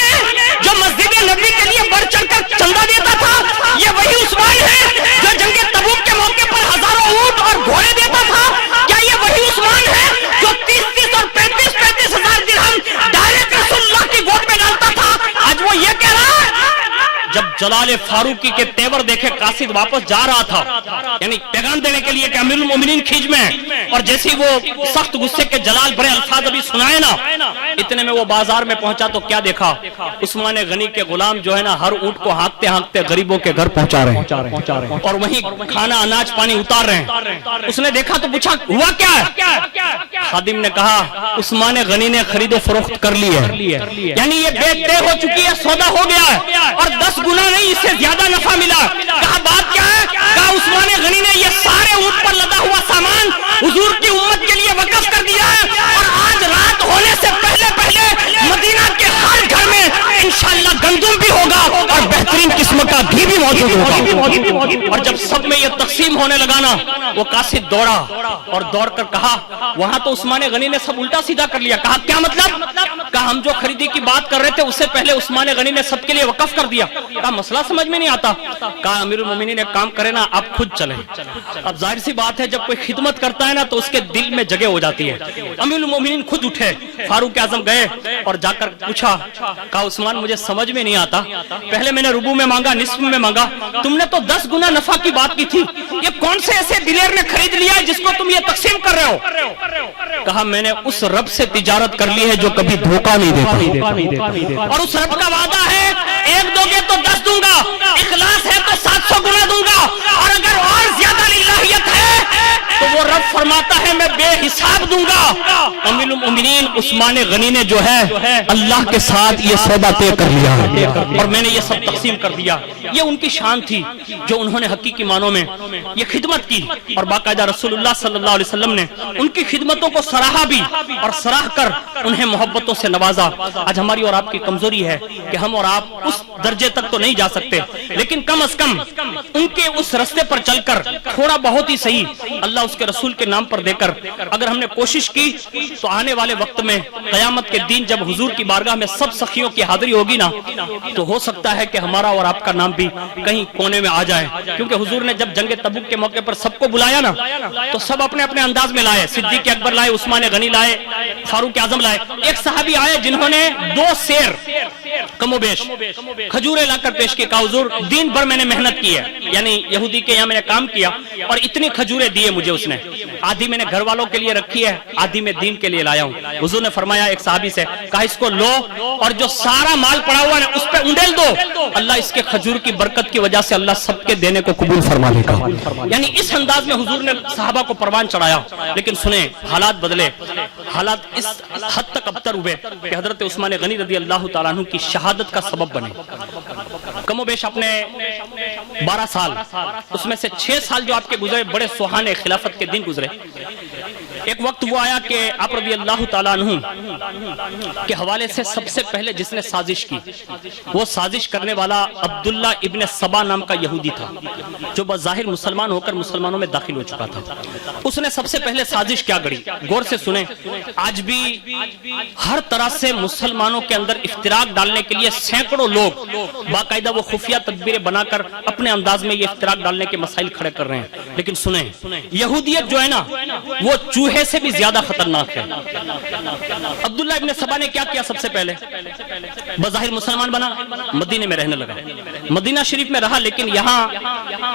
جب جلال فاروقی کے تیور دیکھے قاصد واپس جا رہا تھا یعنی پیغام دینے کے لیے کہ امیر المومنین کھینچ میں، اور جیسی وہ سخت غصے کے جلال بھرے الفاظ ابھی سنائے نا، اتنے میں وہ بازار میں پہنچا تو کیا دیکھا؟ عثمان غنی کے غلام جو ہے نا ہر اونٹ کو ہانکتے ہانکتے غریبوں کے گھر پہنچا رہے ہیں اور وہیں کھانا اناج پانی اتار رہے ہیں۔ اس نے دیکھا تو پوچھا ہوا کیا ہے؟ خادم نے کہا عثمان غنی نے خرید و فروخت کر لی ہے، یعنی یہ بیع طے ہو چکی ہے، سودا ہو گیا ہے اور 10 گنا نہیں اس سے زیادہ نفع ملا۔ کہا بات کیا ہے؟ کہا عثمان غنی نے یہ سارے اونٹ پر لدا ہوا سامان حضور کی امت کے لیے وقف کر دیا ہے اور آج رات ہونے سے پہلے مدینہ کے ہر گھر میں انشاءاللہ گندم بھی ہوگا اور بہترین قسم کا گھی بھی موجود ہوگا۔ اور جب سب میں یہ تقسیم ہونے لگا نا، وہ قاصد دوڑا اور دوڑ کر کہا وہاں تو عثمان غنی نے سب الٹا سیدھا کر لیا۔ کہا کیا مطلب؟ کہا ہم جو خریدی کی بات کر رہے تھے اس سے پہلے عثمان غنی نے سب کے لیے وقف کر دیا۔ کہا مسئلہ سمجھ میں نہیں آتا۔ کہا امیر المومنین ایک کام کرے نا، آپ خود چلیں۔ اب ظاہر سی بات ہے جب کوئی خدمت کرتا ہے نا تو اس کے دل میں جگہ ہو جاتی ہے۔ امیر المومنین خود اٹھے، فاروق اعظم گئے اور جا کر پوچھا، کہا عثمان مجھے سمجھ میں نہیں آتا، پہلے میں نے ربع میں مانگا، نصف میں مانگا، تم نے تو 10 گنا نفع کی بات کی تھی، یہ کون سے ایسے دلیر نے خرید لیا ہے جس کو تم یہ تقسیم کر رہے ہو؟ کہا میں نے اس رب سے تجارت کر لی ہے جو کبھی دھوکہ نہیں دیتا، اور اس رب کا وعدہ ہے 1 دو گے تو 10 دوں گا، اخلاص ہے تو 700 گنا دوں گا، اور اگر اور زیادہ للہیت ہے تو وہ رب فرماتا ہے میں بے حساب دوں گا۔ امیر المومنین عثمان غنی نے جو ہے اللہ کے ساتھ یہ سودا طے کر لیا اور میں نے یہ سب تقسیم کر دیا۔ یہ ان کی شان تھی جو انہوں نے حقیقی معنوں میں یہ خدمت کی، اور باقاعدہ رسول اللہ صلی اللہ علیہ وسلم نے ان کی خدمتوں کو سراہا بھی اور سراہ کر انہیں محبتوں سے نوازا۔ آج ہماری اور آپ کی کمزوری ہے کہ ہم اور آپ اس درجے تک تو نہیں جا سکتے، لیکن کم از کم ان کے اس رستے پر چل کر تھوڑا بہت ہی صحیح اللہ اس کے رسول کے نام پر دے کر اگر ہم نے کوشش کی تو آنے والے وقت میں قیامت کے دن جب حضور کی بارگاہ میں سب سخیوں کی حاضری ہوگی نا، تو ہو سکتا ہے کہ ہمارا اور آپ کا نام بھی کہیں کونے میں آ جائے، کیونکہ حضور نے جب جنگ تبوک کے موقع پر سب کو بلایا نا تو سب اپنے اپنے انداز میں لائے، صدیق اکبر لائے، عثمان غنی لائے، فاروق اعظم لائے۔ ایک صحابی آئے جنہوں نے 2 سیر کم و بیش کھجورے لا کر پیش کی، کہا حضور دن بھر میں نے محنت کی ہے، یعنی یہودی کے یہاں میں نے کام کیا اور اتنی کھجورے دیے مجھے اس نے، آدھی میں نے گھر والوں کے لیے رکھی ہے، آدھی میں دین کے لیے لایا ہوں۔ حضور نے فرمایا ایک صحابی سے، کہا اس کو لو اور جو سارا مال پڑا ہوا ہے اس پہ انڈیل دو، اللہ اس کے کھجور کی برکت کی وجہ سے اللہ سب کے دینے کو قبول فرما لے گا۔ یعنی اس انداز میں حضور نے صحابہ کو پروان چڑھایا۔ لیکن سنیں حالات بدلے، حالات اس حد تک ابتر ہوئے کہ حضرت عثمان غنی رضی اللہ تعالیٰ عنہ کی شہادت کا سبب بنے۔ کم و بیش اپنے 12 سال، اس میں سے 6 سال جو آپ کے گزرے بڑے سہانے خلافت کے دن گزرے۔ ایک وقت وہ آیا کہ آپ رضی اللہ تعالیٰ عنہ کے حوالے سے سب سے پہلے جس نے سازش کی، وہ سازش کرنے والا عبداللہ ابن سبا نام کا یہودی تھا جو بظاہر مسلمان ہو کر مسلمانوں میں داخل ہو چکا تھا۔ اس نے سب سے پہلے سازش کیا گڑی؟ غور سے سنیں، آج بھی ہر طرح سے مسلمانوں کے اندر افتراق ڈالنے کے لیے سینکڑوں لوگ باقاعدہ وہ خفیہ تدبیریں بنا کر اپنے انداز میں یہ افتراق ڈالنے کے مسائل کھڑے کر رہے ہیں۔ لیکن سنیں، یہودیت جو ہے نا وہ چوہے سے بھی زیادہ خطرناک ہے۔ عبداللہ ابن سبا نے کیا کیا؟ سب سے پہلے بظاہر مسلمان بنا، مدینے میں رہنے لگا، مدینہ شریف میں رہا، لیکن یہاں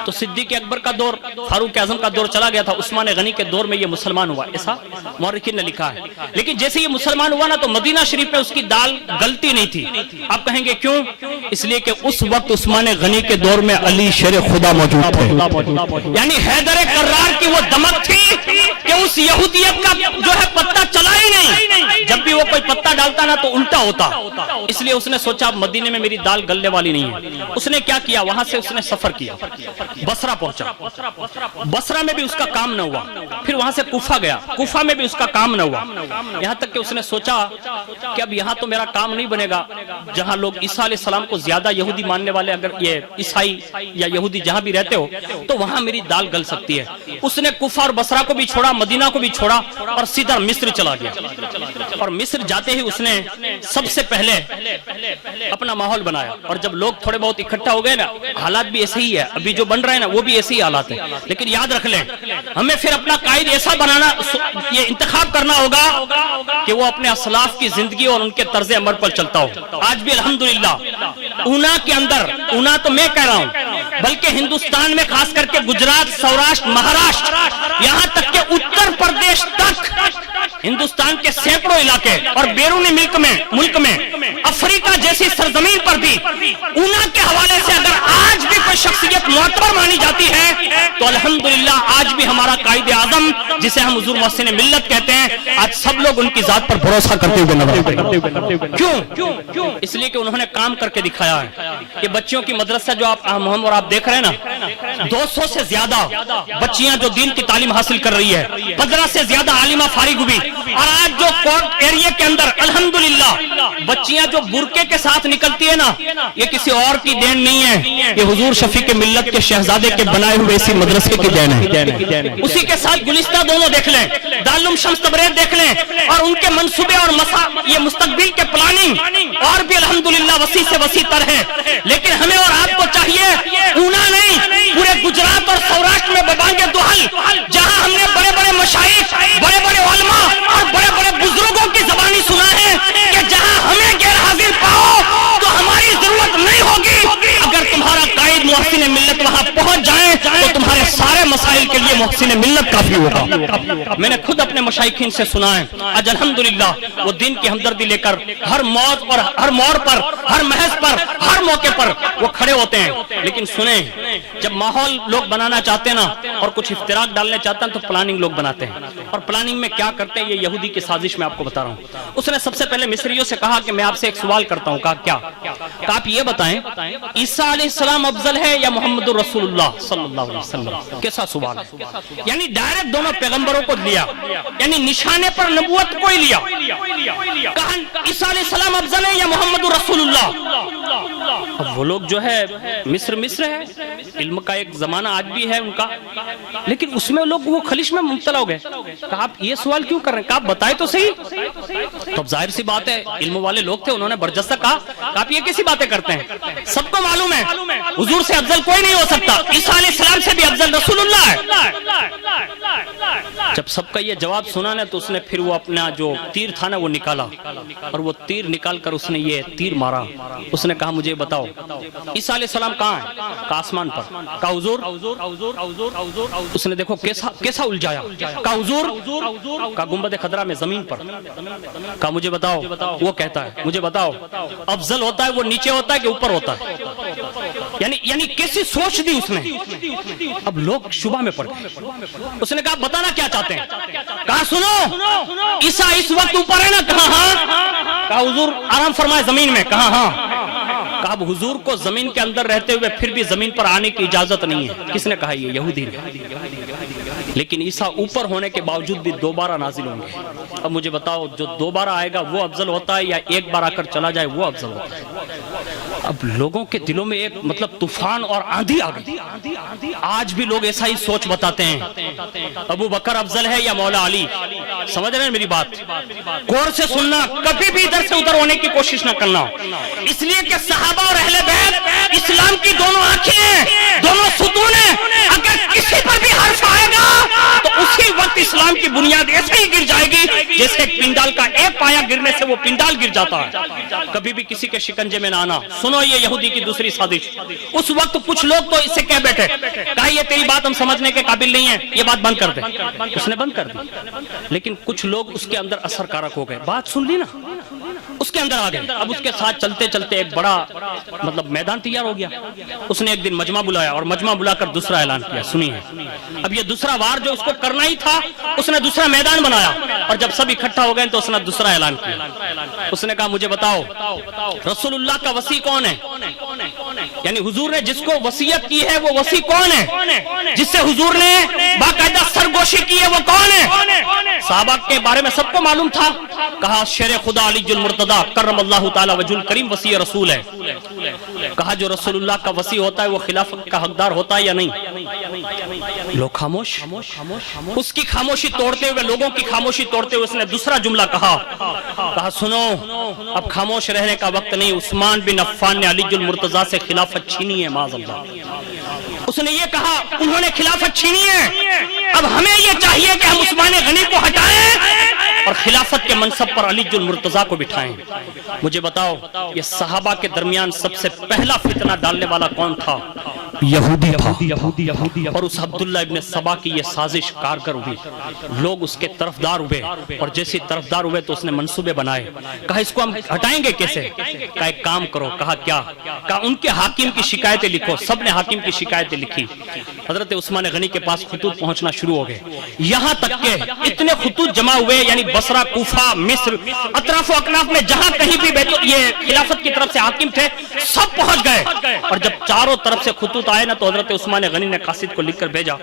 تو صدیق اکبر کا دور، فاروق اعظم کا دور چلا گیا تھا، عثمان غنی کے دور میں یہ مسلمان ہوا، ایسا مورخین نے لکھا ہے۔ لیکن جیسے یہ مسلمان ہوا نا تو مدینہ شریف میں اس کی دال گلتی نہیں تھی۔ آپ کہیں گے کیوں؟ اس لیے کہ اس وقت عثمان غنی کے دور میں علی شیر خدا موجود تھے، یعنی حیدر کرار کی وہ دمک تھی کہ اس یہودیت کا جو ہے پتہ چلا ہی نہیں، جب بھی وہ کوئی پتہ ڈالتا نا تو الٹا ہوتا۔ اس لیے اس نے سوچا مدینے میں میری دال گلنے والی نہیں ہے۔ اس نے کیا کیا؟ وہاں سے اس نے سفر کیا، بصرہ پہنچا، بصرہ میں بھی اس کا کام نہ ہوا، پھر وہاں سے کوفہ گیا، کوفہ میں بھی اس کا کام نہ ہوا، یہاں تک کہ اس نے سوچا کہ اب یہاں تو میرا کام نہیں بنے گا، جہاں لوگ عیسیٰ علیہ السلام کو زیادہ یہودی ماننے والے اگر یہ عیسائی یا یہودی جہاں بھی رہتے ہو تو وہاں میری دال گل سکتی ہے۔ اس نے کوفہ اور بصرہ کو بھی چھوڑا، مدینہ کو بھی چھوڑا اور سیدھا مصر چلا گیا، اور مصر جاتے ہی اس نے سب سے پہلے اپنا ماحول بنایا، اور جب لوگ تھوڑے بہت اکٹھا ہو گئے نا، حالات بھی ایسے ہی ہے، ابھی جو بن رہے ہیں نا وہ بھی ایسے ہی حالات ہیں، لیکن یاد رکھ لیں ہمیں پھر اپنا قائد ایسا بنانا، یہ انتخاب کرنا ہوگا کہ وہ اپنے اسلاف کی زندگی اور ان کے طرز عمل پر چلتا ہو۔ آج بھی الحمدللہ اونا کے اندر، اونا تو میں کہہ رہا ہوں بلکہ ہندوستان میں خاص کر کے گجرات، سوراشٹر، مہاراشٹر، یہاں تک کہ اتر پردیش تک، ہندوستان کے سینکڑوں علاقے اور بیرون ملک میں افریقہ جیسی سرزمین پر بھی اونا کے حوالے سے اگر آج بھی کوئی شخصیت معتبر مانی جاتی ہے تو الحمدللہ آج بھی ہمارا قائد اعظم جسے ہم حضور محسن ملت کہتے ہیں، آج سب لوگ ان کی ذات پر بھروسہ کرتے ہوئے نظر آتے ہیں۔ کیوں؟ اس لیے کہ انہوں نے کام کر کے دکھایا ہے۔ یہ بچیوں کی مدرسہ جو آپ محمد اور آپ دیکھ رہے ہیں نا، 200 سے زیادہ بچیاں جو دین کی تعلیم حاصل کر رہی ہے، 15 سے زیادہ عالمہ فارغ ہوئی، اور آج جو کورٹ ایریا کے اندر الحمدللہ بچیاں جو برقعے کے ساتھ نکلتی ہے نا، یہ کسی اور کی دین نہیں ہے، یہ حضور شفیق ملت کے شہزادے کے بنائے ہوئے اسی مدرسے کی دین ہے۔ اسی کے ساتھ گلستہ دونوں دیکھ لیں، دارالعلوم شمس تبریز دیکھ لیں، اور ان کے منصوبے اور یہ مستقبل کے پلاننگ اور بھی الحمدللہ وسیع سے وسیع تر ہے۔ لیکن ہمیں اور آپ کو چاہیے اونا نہیں، پورے گجرات اور سوراشٹر میں ببانگے دوحل، جہاں ہم نے بڑے بڑے مشائخ، بڑے بڑے علماء اور بڑے بڑے بزرگوں کی زبانی سنا ہے کہ جہاں ہمیں غیر حاضر پاؤ تو ہماری ضرورت نہیں ہوگی، اگر تمہارا قائد محسن ملت وہاں پہنچ جائیں تو تمہارے سارے مسائل کے لیے محسن ملت کافی ہوگا۔ میں نے خود اپنے مشائخین سے سنا ہے، آج الحمدللہ وہ دین کی ہمدردی لے کر ہر موڑ پر، ہر محض پر، ہر موقع پر وہ کھڑے ہوتے ہیں۔ لیکن سنیں، جب ماحول لوگ بنانا چاہتے ہیں نا اور کچھ افتراق ڈالنے چاہتے ہیں تو پلاننگ لوگ بناتے ہیں، اور پلاننگ میں کیا کرتے ہیں، یہ یہودی کی سازش میں آپ کو بتا رہا ہوں۔ اس نے سب سے پہلے مصریوں سے کہا کہ میں آپ سے ایک سوال کرتا ہوں، کہا کیا؟ کہ آپ یہ بتائیں عیسیٰ علیہ السلام افضل ہے یا محمد رسول اللہ صلی اللہ علیہ وسلم؟ کیسا سوال ہے؟ یعنی ڈائریکٹ دونوں پیغمبروں کو لیا، یعنی نشانے پر نبوت کو ہی لیا، کہا عیسیٰ علیہ السلام افضل ہے یا محمد رسول اللہ؟ اب وہ لوگ جو ہے مصر ہے، علم کا ایک زمانہ آج بھی ہے ان کا، لیکن اس میں لوگ وہ خلش میں مبتلا ہو گئے۔ کہا آپ یہ سوال کیوں کر رہے ہیں؟ کہا آپ بتائے تو صحیح۔ تو اب ظاہر سی بات ہے، علم والے لوگ تھے، انہوں نے برجستہ کہا کہ آپ یہ کیسی باتیں کرتے ہیں؟ سب کو معلوم ہے حضور سے افضل کوئی نہیں ہو سکتا، عیسیٰ علیہ السلام سے بھی افضل رسول اللہ ہے۔ جب سب کا یہ جواب سنا نا تو اس نے پھر وہ اپنا جو تیر تھا نا وہ نکالا، اور وہ تیر نکال کر اس نے یہ تیر مارا۔ اس نے کہا مجھے بتاؤ عیسیٰ علیہ السلام کہاں ہے؟ کہا آسمان پر۔ کہا حضور؟ اس نے دیکھو کیسا الجھایا۔ کہا حضور؟ کہا گنبد خضرا میں زمین پر۔ کہا مجھے بتاؤ، وہ کہتا ہے مجھے بتاؤ افضل ہوتا ہے وہ نیچے ہوتا ہے کہ اوپر ہوتا ہے؟ یعنی کیسی سوچ دی اس نے۔ اب لوگ شبہ میں پڑ گئے۔ اس نے کہا بتانا کیا چاہتے ہیں؟ کہا سنو عیسیٰ اس وقت اوپر ہے نا؟ کہا ہاں۔ کہا حضور آرام فرمائے زمین میں؟ کہا ہاں۔ کہا اب حضور کو زمین کے اندر رہتے ہوئے پھر بھی زمین پر آنے کی اجازت نہیں ہے۔ کس نے کہا؟ یہ یہودی نے۔ لیکن عیسیٰ اوپر ہونے کے باوجود بھی دوبارہ نازل ہوں گے۔ اب مجھے بتاؤ جو دوبارہ آئے گا وہ افضل ہوتا ہے یا ایک بار آ کر چلا جائے وہ افضل ہوتا ہے؟ اب لوگوں کے دلوں میں ایک مطلب طوفان اور آندھی آ گئی۔ آج بھی لوگ ایسا ہی سوچ بتاتے ہیں، ابو بکر افضل ہے یا مولا علی؟ سمجھ رہے ہیں میری بات؟ غور سے سننا، کبھی بھی ادھر سے ادھر ہونے کی کوشش نہ کرنا، اس لیے کہ صحابہ اور اہل بیت اسلام کی دونوں آنکھیں ہیں، دونوں ستون ہیں۔ اگر کسی پر بھی حرف آئے گا تو اسی وقت اسلام کی بنیاد ایسے ہی گر جائے گی جیسے ایک پنڈال کا ایک پایا گرنے سے وہ پنڈال گر جاتا ہے۔ کبھی بھی کسی کے شکنجے میں نہ آنا۔ سنو یہ یہودی کی دوسری سازش۔ اس وقت کچھ لوگ تو اس سے کہہ بیٹھے، کہا یہ تیری بات ہم سمجھنے کے قابل نہیں ہے، یہ بات بند کر دے۔ اس نے بند کر دی، لیکن کچھ لوگ اس کے اندر اثر کارک ہو گئے، بات سن لی نا، اس کے اندر آ گئے۔ اب اس کے ساتھ چلتے چلتے ایک بڑا مطلب میدان تیار ہو گیا۔ اس نے ایک دن مجمع بلایا اور مجمع بلا کر دوسرا اعلان کیا، سنیے۔ اب یہ دوسرا وار جو اس کو کرنا ہی تھا، اس نے دوسرا میدان بنایا، اور جب سب اکٹھا ہو گئے تو اس نے دوسرا اعلان کیا۔ اس نے کہا مجھے بتاؤ رسول اللہ کا وصی کون ہے؟ یعنی حضور نے جس کو وصیت کی ہے وہ وصی کون ہے؟ جس سے حضور نے باقاعدہ سرگوشی کی ہے وہ کون ہے؟ صحابہ کے بارے میں سب کو معلوم تھا۔ کہا شیر خدا علی المرتضی کرم اللہ تعالی وجہ الکریم وصی رسول ہے۔ کہا جو رسول اللہ کا وصی ہوتا ہے وہ خلافت کا حقدار ہوتا ہے یا نہیں؟ لوگ خاموش۔ اس کی خاموشی توڑتے ہوئے، لوگوں کی خاموشی توڑتے ہوئے اس نے دوسرا جملہ کہا، کہا سنو اب خاموش رہنے کا وقت نہیں، عثمان بن عفان نے علی المرتضی سے خلافت چھینی ہے معاذ اللہ۔ اس نے یہ کہا انہوں نے خلافت چھینی ہے، اب ہمیں یہ چاہیے کہ ہم عثمان غنی کو ہٹائیں اور خلافت کے منصب پر علی المرتضیٰ کو بٹھائیں۔ مجھے بتاؤ یہ صحابہ کے درمیان سب سے پہلا فتنہ ڈالنے والا کون تھا؟ یہودی تھا، اور اس عبداللہ ابن سبا کی یہ سازش کارگر ہوئی، لوگ اس کے طرفدار ہوئے، اور جیسے طرفدار ہوئے تو اس نے منصوبے بنائے، کہا اس کو ہم ہٹائیں گے کیسے؟ کہا ایک کام کرو، کہا کیا؟ کہا ان کے حاکم کی شکایتیں لکھو۔ سب نے حاکم کی شکایتیں لکھی، حضرت عثمان غنی کے پاس خطوط پہنچنا شروع ہو گئے، یہاں تک کہ اتنے خطوط جمع ہوئے، یعنی بصرہ، کوفہ، مصر، اطراف و اکناف میں جہاں کہیں بھی یہ خلافت کی طرف سے حاکم تھے سب پہنچ گئے، اور جب چاروں طرف سے خطوط آئے نا تو حضرت عثمان غنی نے قاصد کو لکھ کر بھیجا،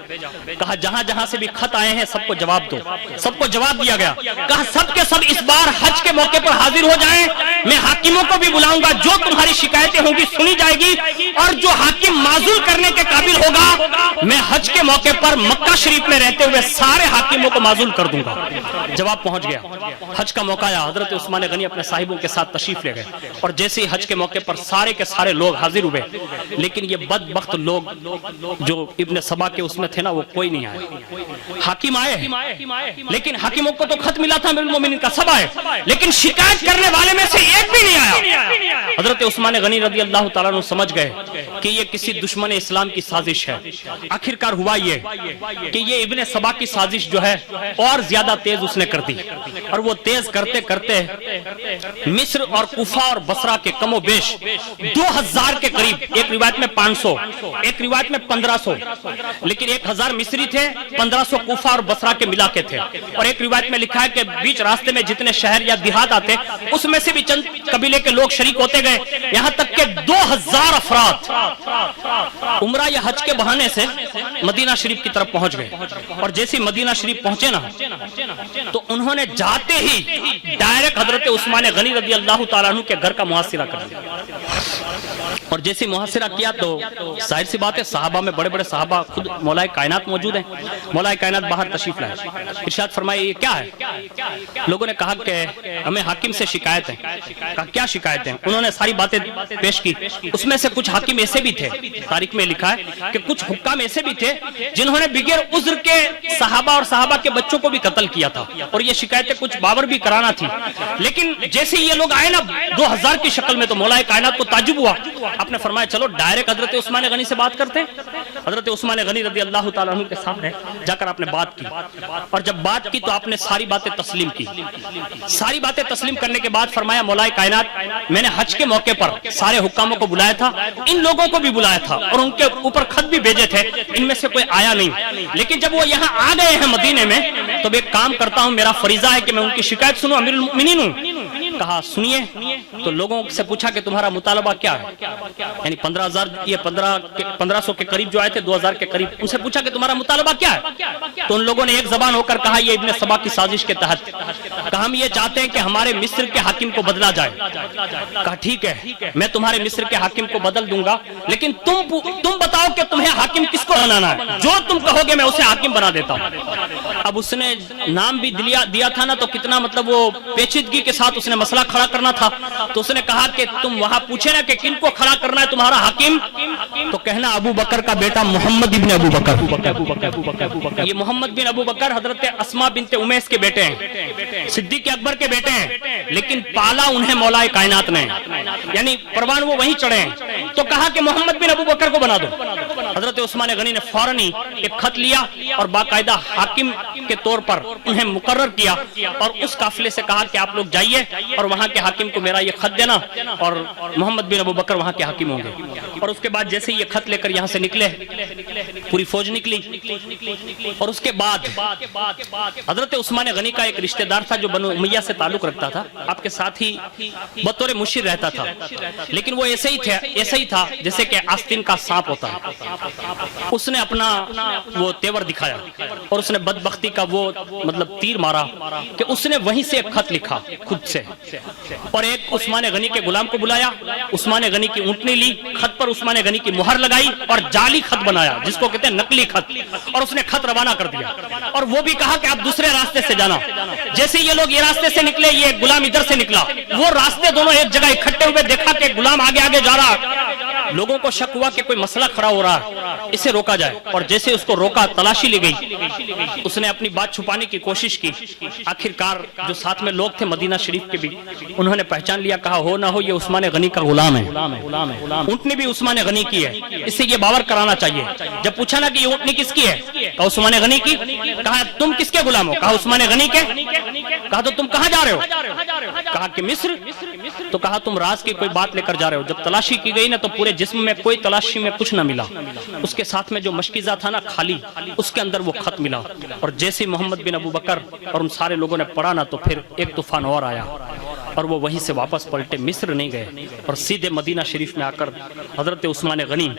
کہا جہاں جہاں سے بھی خط آئے ہیں سب کو جواب دو۔ سب کو جواب دیا گیا، کہا سب کے سب اس بار حج کے موقع پر حاضر ہو جائیں، میں حاکموں کو بھی بلاؤں گا، جو تمہاری شکایتیں ہوں گی سنی جائے گی، اور جو حاکم معزول کرنے کے قابل ہوگا میں حج کے موقع پر مکہ شریف میں رہتے ہوئے سارے حاکموں کو معزول کر دوں گا۔ جواب پہنچ گیا، حج کا موقع آیا، حضرت عثمان غنی اپنے صاحبوں کے ساتھ تشریف لے گئے، اور جیسے ہی حج کے موقع پر سارے کے سارے لوگ حاضر ہوئے، لیکن یہ بدبخت لوگ جو ابن سبا کے اس میں تھے نا وہ کوئی نہیں آئے۔ حاکم آئے، لیکن حاکموں کو تو خط ملا تھا امیر المومنین کا، سب آئے، لیکن شکایت کرنے والے میں سے ایک بھی نہیں آیا۔ حضرت عثمان غنی رضی اللہ تعالیٰ عنہ سمجھ گئے کہ یہ کسی دشمن اسلام کی سازش ہے۔ آخرکار ہوا یہ کہ یہ ابن سبا کی سازش جو ہے اور زیادہ تیز اس نے کر دی، اور وہ تیز کرتے کرتے مصر اور کوفہ اور بصرہ کے کم و بیش 2000 کے قریب، ایک روایت میں 500، ایک روایت میں 1500، لیکن 1000 مصری تھے، 1500 کوفہ اور بصرہ کے ملا کے تھے، اور ایک روایت میں لکھا ہے کہ بیچ راستے میں جتنے شہر یا دیہات آتے اس میں سے بھی چند قبیلے کے لوگ شریک ہوتے گئے، یہاں تک کہ 2000 افراد عمرہ یا حج کے بہانے سے مدینہ شریف کی طرف پہنچ گئے، اور جیسے مدینہ شریف پہنچے نا تو انہوں نے جاتے ہی ڈائریکٹ حضرت عثمان غنی رضی اللہ تعالیٰ عنہ کے گھر کا محاصرہ کر دیا، اور جیسے محاصرہ کیا تو ظاہر سی بات ہے صحابہ میں بڑے بڑے صحابہ، خود مولا کائنات موجود ہیں، مولا کائنات باہر تشریف لائے، ارشاد فرمائے یہ کیا ہے؟ لوگوں نے کہا کہ ہمیں حاکم سے شکایت ہے۔ کہا کیا شکایت ہے؟ انہوں نے ساری باتیں پیش کی، اس میں سے کچھ حاکم ایسے بھی تھے، تاریخ میں لکھا ہے کہ کچھ حکام ایسے بھی تھے جنہوں نے بغیر عذر کے صحابہ اور صحابہ کے بچوں کو بھی قتل کیا تھا، اور یہ شکایتیں کچھ باور بھی کرانا تھی، لیکن جیسے یہ لوگ آئے نا 2000 کی شکل میں تو مولا کائنات کو تعجب ہوا، آپ نے فرمایا چلو ڈائریکٹ حضرت عثمان غنی سے بات کرتے۔ حضرت عثمان غنی رضی اللہ تعالیٰ عنہ کے سامنے جا کر آپ نے بات کی، اور جب بات کی تو آپ نے ساری باتیں تسلیم کی۔ ساری باتیں تسلیم کرنے کے بعد فرمایا مولا کائنات میں نے حج کے موقع پر سارے حکاموں کو بلایا تھا، ان لوگوں کو بھی بلایا تھا، اور ان کے اوپر خط بھی بھیجے تھے، ان میں سے کوئی آیا نہیں، لیکن جب وہ یہاں آ گئے ہیں مدینے میں تو میں ایک کام کرتا ہوں، میرا فریضہ ہے کہ میں ان کی شکایت سنوں، امیر المؤمنین ہوں۔ کہا سنیے، تو لوگوں سے پوچھا کہ تمہارا مطالبہ کیا ہے، یعنی 15000 یہ 1500 کے قریب جو آئے تھے 2000 کے قریب، ان سے پوچھا کہ تمہارا مطالبہ کیا ہے، تو ان لوگوں نے ایک زبان ہو کر کہا یہ ابن سبا کی سازش کے تحت، کہا ہم یہ چاہتے ہیں کہ ہمارے مصر کے حاکم کو بدلا جائے۔ کہا ٹھیک ہے میں تمہارے مصر کے حاکم کو بدل دوں گا، لیکن تم بتاؤ کہ تمہیں حاکم کس کو بنانا ہے، جو تم کہو گے میں اسے حاکم بنا دیتا ہوں۔ اب اس نے نام بھی دیا تھا نا، تو کتنا مطلب وہ پیچیدگی کے ساتھ اس نے مسئلہ کھڑا کرنا تھا، تو اس نے کہا کہ تم وہاں پوچھے نا کہ کن کو کھڑا کرنا ہے تمہارا حاکم، تو کہنا ابو بکر کا بیٹا محمد ابن ابو بکر۔ یہ محمد بن ابو بکر حضرت اسماء بنت امیس کے بیٹے ہیں، صدیق اکبر کے بیٹے ہیں، لیکن پالا انہیں مولا کائنات نے، یعنی پروان وہ وہیں چڑھے ہیں، تو کہا کہ محمد بن ابو بکر کو بنا دو۔ حضرت عثمان غنی نے فوراً ہی ایک خط لیا اور باقاعدہ حاکم کے طور پر انہیں مقرر کیا، اور اس قافلے سے کہا کہ آپ لوگ جائیے اور وہاں کے حاکم کو میرا یہ خط دینا، اور محمد بن ابو بکر وہاں کے حاکم ہوں گے۔ اور اس کے بعد جیسے یہ خط لے کر یہاں سے نکلے، پوری فوج نکلی، اور اس کے بعد حضرت عثمان غنی کا ایک رشتہ دار تھا جو بنو امیہ سے تعلق رکھتا تھا، آپ کے ساتھ ہی بطور مشیر رہتا تھا، لیکن وہ ایسے ہی تھا جیسے کہ آستین کا سانپ ہوتا ہے۔ اس نے اپنا وہ تیور دکھایا، اور اس نے بدبختی کا وہ مطلب تیر مارا کہ اس نے وہیں سے ایک خط لکھا خود سے، اور ایک عثمان غنی کے غلام کو بلایا، عثمان غنی کی اونٹنی لی، خط پر عثمان غنی کی مہر لگائی اور جعلی خط بنایا جس کو کہتے ہیں نقلی خط، اور اس نے خط روانہ کر دیا، اور وہ بھی کہا کہ آپ دوسرے راستے سے جانا۔ جیسے یہ لوگ یہ راستے سے نکلے، یہ غلام ادھر سے نکلا، وہ راستے دونوں ایک جگہ اکٹھے ہوئے، دیکھا کہ غلام آگے جا رہا، لوگوں کو شک ہوا کہ کوئی مسئلہ کھڑا ہو رہا ہے، اسے روکا جائے، اور جیسے اس کو روکا تلاشی لی گئی، اس نے اپنی بات چھپانے کی کوشش کی۔ آخر کار جو ساتھ میں لوگ تھے مدینہ شریف کے بھی، انہوں نے پہچان لیا، کہا ہو نہ ہو یہ عثمان غنی کا غلام ہے، اونٹنی بھی عثمان غنی کی ہے، اس سے یہ باور کرانا چاہیے۔ جب پوچھا نا کہ یہ اونٹنی کس کی ہے، کہا عثمان غنی کی۔ کہا تم کس کے غلام ہو، کہا عثمان غنی کے۔ کہا تو تم کہاں جا رہے ہو، کہا کہ مصر۔ تو کہا تم راز کی کوئی بات لے کر جا رہے ہو۔ جب تلاشی کی گئی نا تو پورے جسم میں کوئی تلاشی میں کچھ نہ ملا، اس کے ساتھ میں جو مشکیزہ تھا نا خالی، اس کے اندر وہ خط ملا۔ اور جیسے محمد بن ابو بکر اور ان سارے لوگوں نے پڑھا نا تو پھر ایک طوفان اور آیا، اور وہ وہیں سے واپس پلٹے، مصر نہیں گئے، اور سیدھے مدینہ شریف میں آ کر حضرت عثمان غنی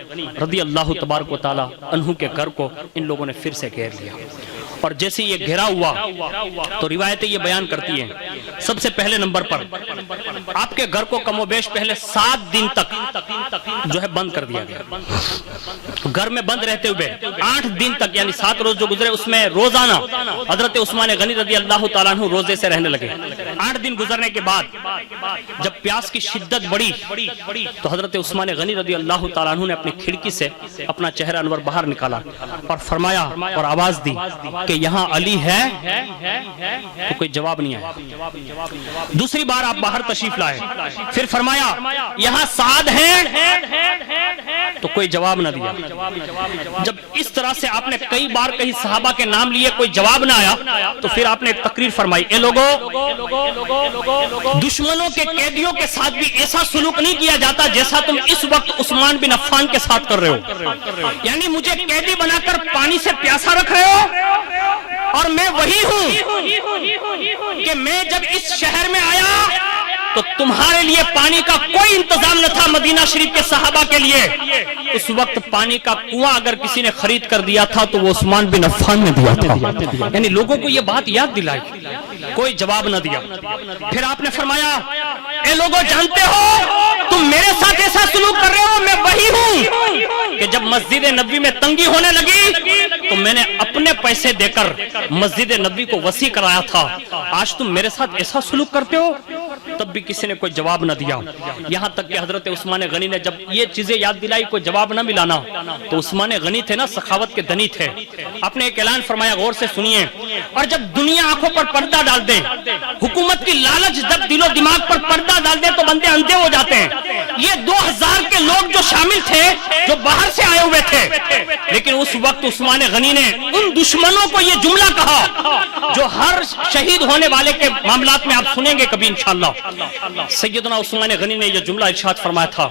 رضی اللہ تبارک و تعالی عنہ کے گھر کو ان لوگوں نے پھر سے گھیر لیا۔ اور جیسے یہ گھیرا ہوا تو روایتیں یہ بیان کرتی ہیں، سب سے پہلے نمبر پر آپ کے گھر کو کم و بیش پہلے 7 دن تک جو ہے بند کر دیا گیا۔ گھر میں بند رہتے ہوئے 8 دن تک، یعنی 7 روز جو گزرے اس میں روزانہ حضرت عثمان غنی رضی اللہ تعالیٰ عنہ روزے سے رہنے لگے۔ 8 دن گزرنے کے بعد جب پیاس کی شدت بڑھی تو حضرت عثمان غنی رضی اللہ تعالیٰ عنہ نے اپنی کھڑکی سے اپنا چہرہ انور باہر نکالا اور فرمایا اور آواز دی کہ یہاں علی ہے، تو کوئی جواب نہیں آیا۔ دوسری بار آپ باہر تشریف لائے، پھر فرمایا یہاں سعد ہے، تو کوئی جواب نہ دیا۔ جب اس طرح سے آپ نے کئی بار کئی صحابہ کے نام لیے، کوئی جواب نہ آیا، تو پھر آپ نے ایک تقریر فرمائی، اے لوگوں، دشمنوں کے قیدیوں کے ساتھ بھی ایسا سلوک نہیں کیا جاتا جیسا تم اس وقت عثمان بن عفان کے ساتھ کر رہے ہو۔ یعنی مجھے قیدی بنا کر پانی سے پیاسا رکھ رہے ہو، اور میں وہی ہوں کہ میں جب اس شہر میں آیا تو تمہارے لیے پانی کا کوئی انتظام نہ تھا مدینہ شریف کے صحابہ کے لیے۔ اس وقت پانی کا کنواں اگر کسی نے خرید کر دیا تھا تو وہ عثمان بن عفان نے دیا تھا۔ یعنی لوگوں کو یہ بات یاد دلائی، کوئی جواب نہ دیا۔ پھر آپ نے فرمایا اے لوگوں، جانتے ہو تم میرے ساتھ ایسا سلوک کر رہے ہو، میں وہی ہوں کہ جب مسجد نبوی میں تنگی ہونے لگی تو میں نے اپنے پیسے دے کر مسجد نبوی کو وسیع کرایا تھا، آج تم میرے ساتھ ایسا سلوک کرتے ہو؟ تب بھی کسی نے کوئی جواب نہ دیا، یہاں تک کہ حضرت عثمان غنی نے جب یہ چیزیں یاد دلائی کوئی جواب نہ ملانا، تو عثمان غنی تھے نا، سخاوت کے دھنی تھے، آپ نے ایک اعلان فرمایا، غور سے سنیے، اور جب دنیا آنکھوں پر پردہ ڈال دے، حکومت کی لالچ جب دل و دماغ پر پردہ ڈال دے تو بندے اندھے ہو جاتے ہیں۔ یہ 2000 کے لوگ جو شامل تھے، جو باہر سے آئے ہوئے تھے، لیکن اس وقت عثمان غنی نے ان دشمنوں کو یہ جملہ کہا جو ہر شہید ہونے والے کے معاملات میں آپ سنیں گے کبھی انشاءاللہ۔ سیدنا عثمان غنی نے یہ جملہ ارشاد فرمایا تھا،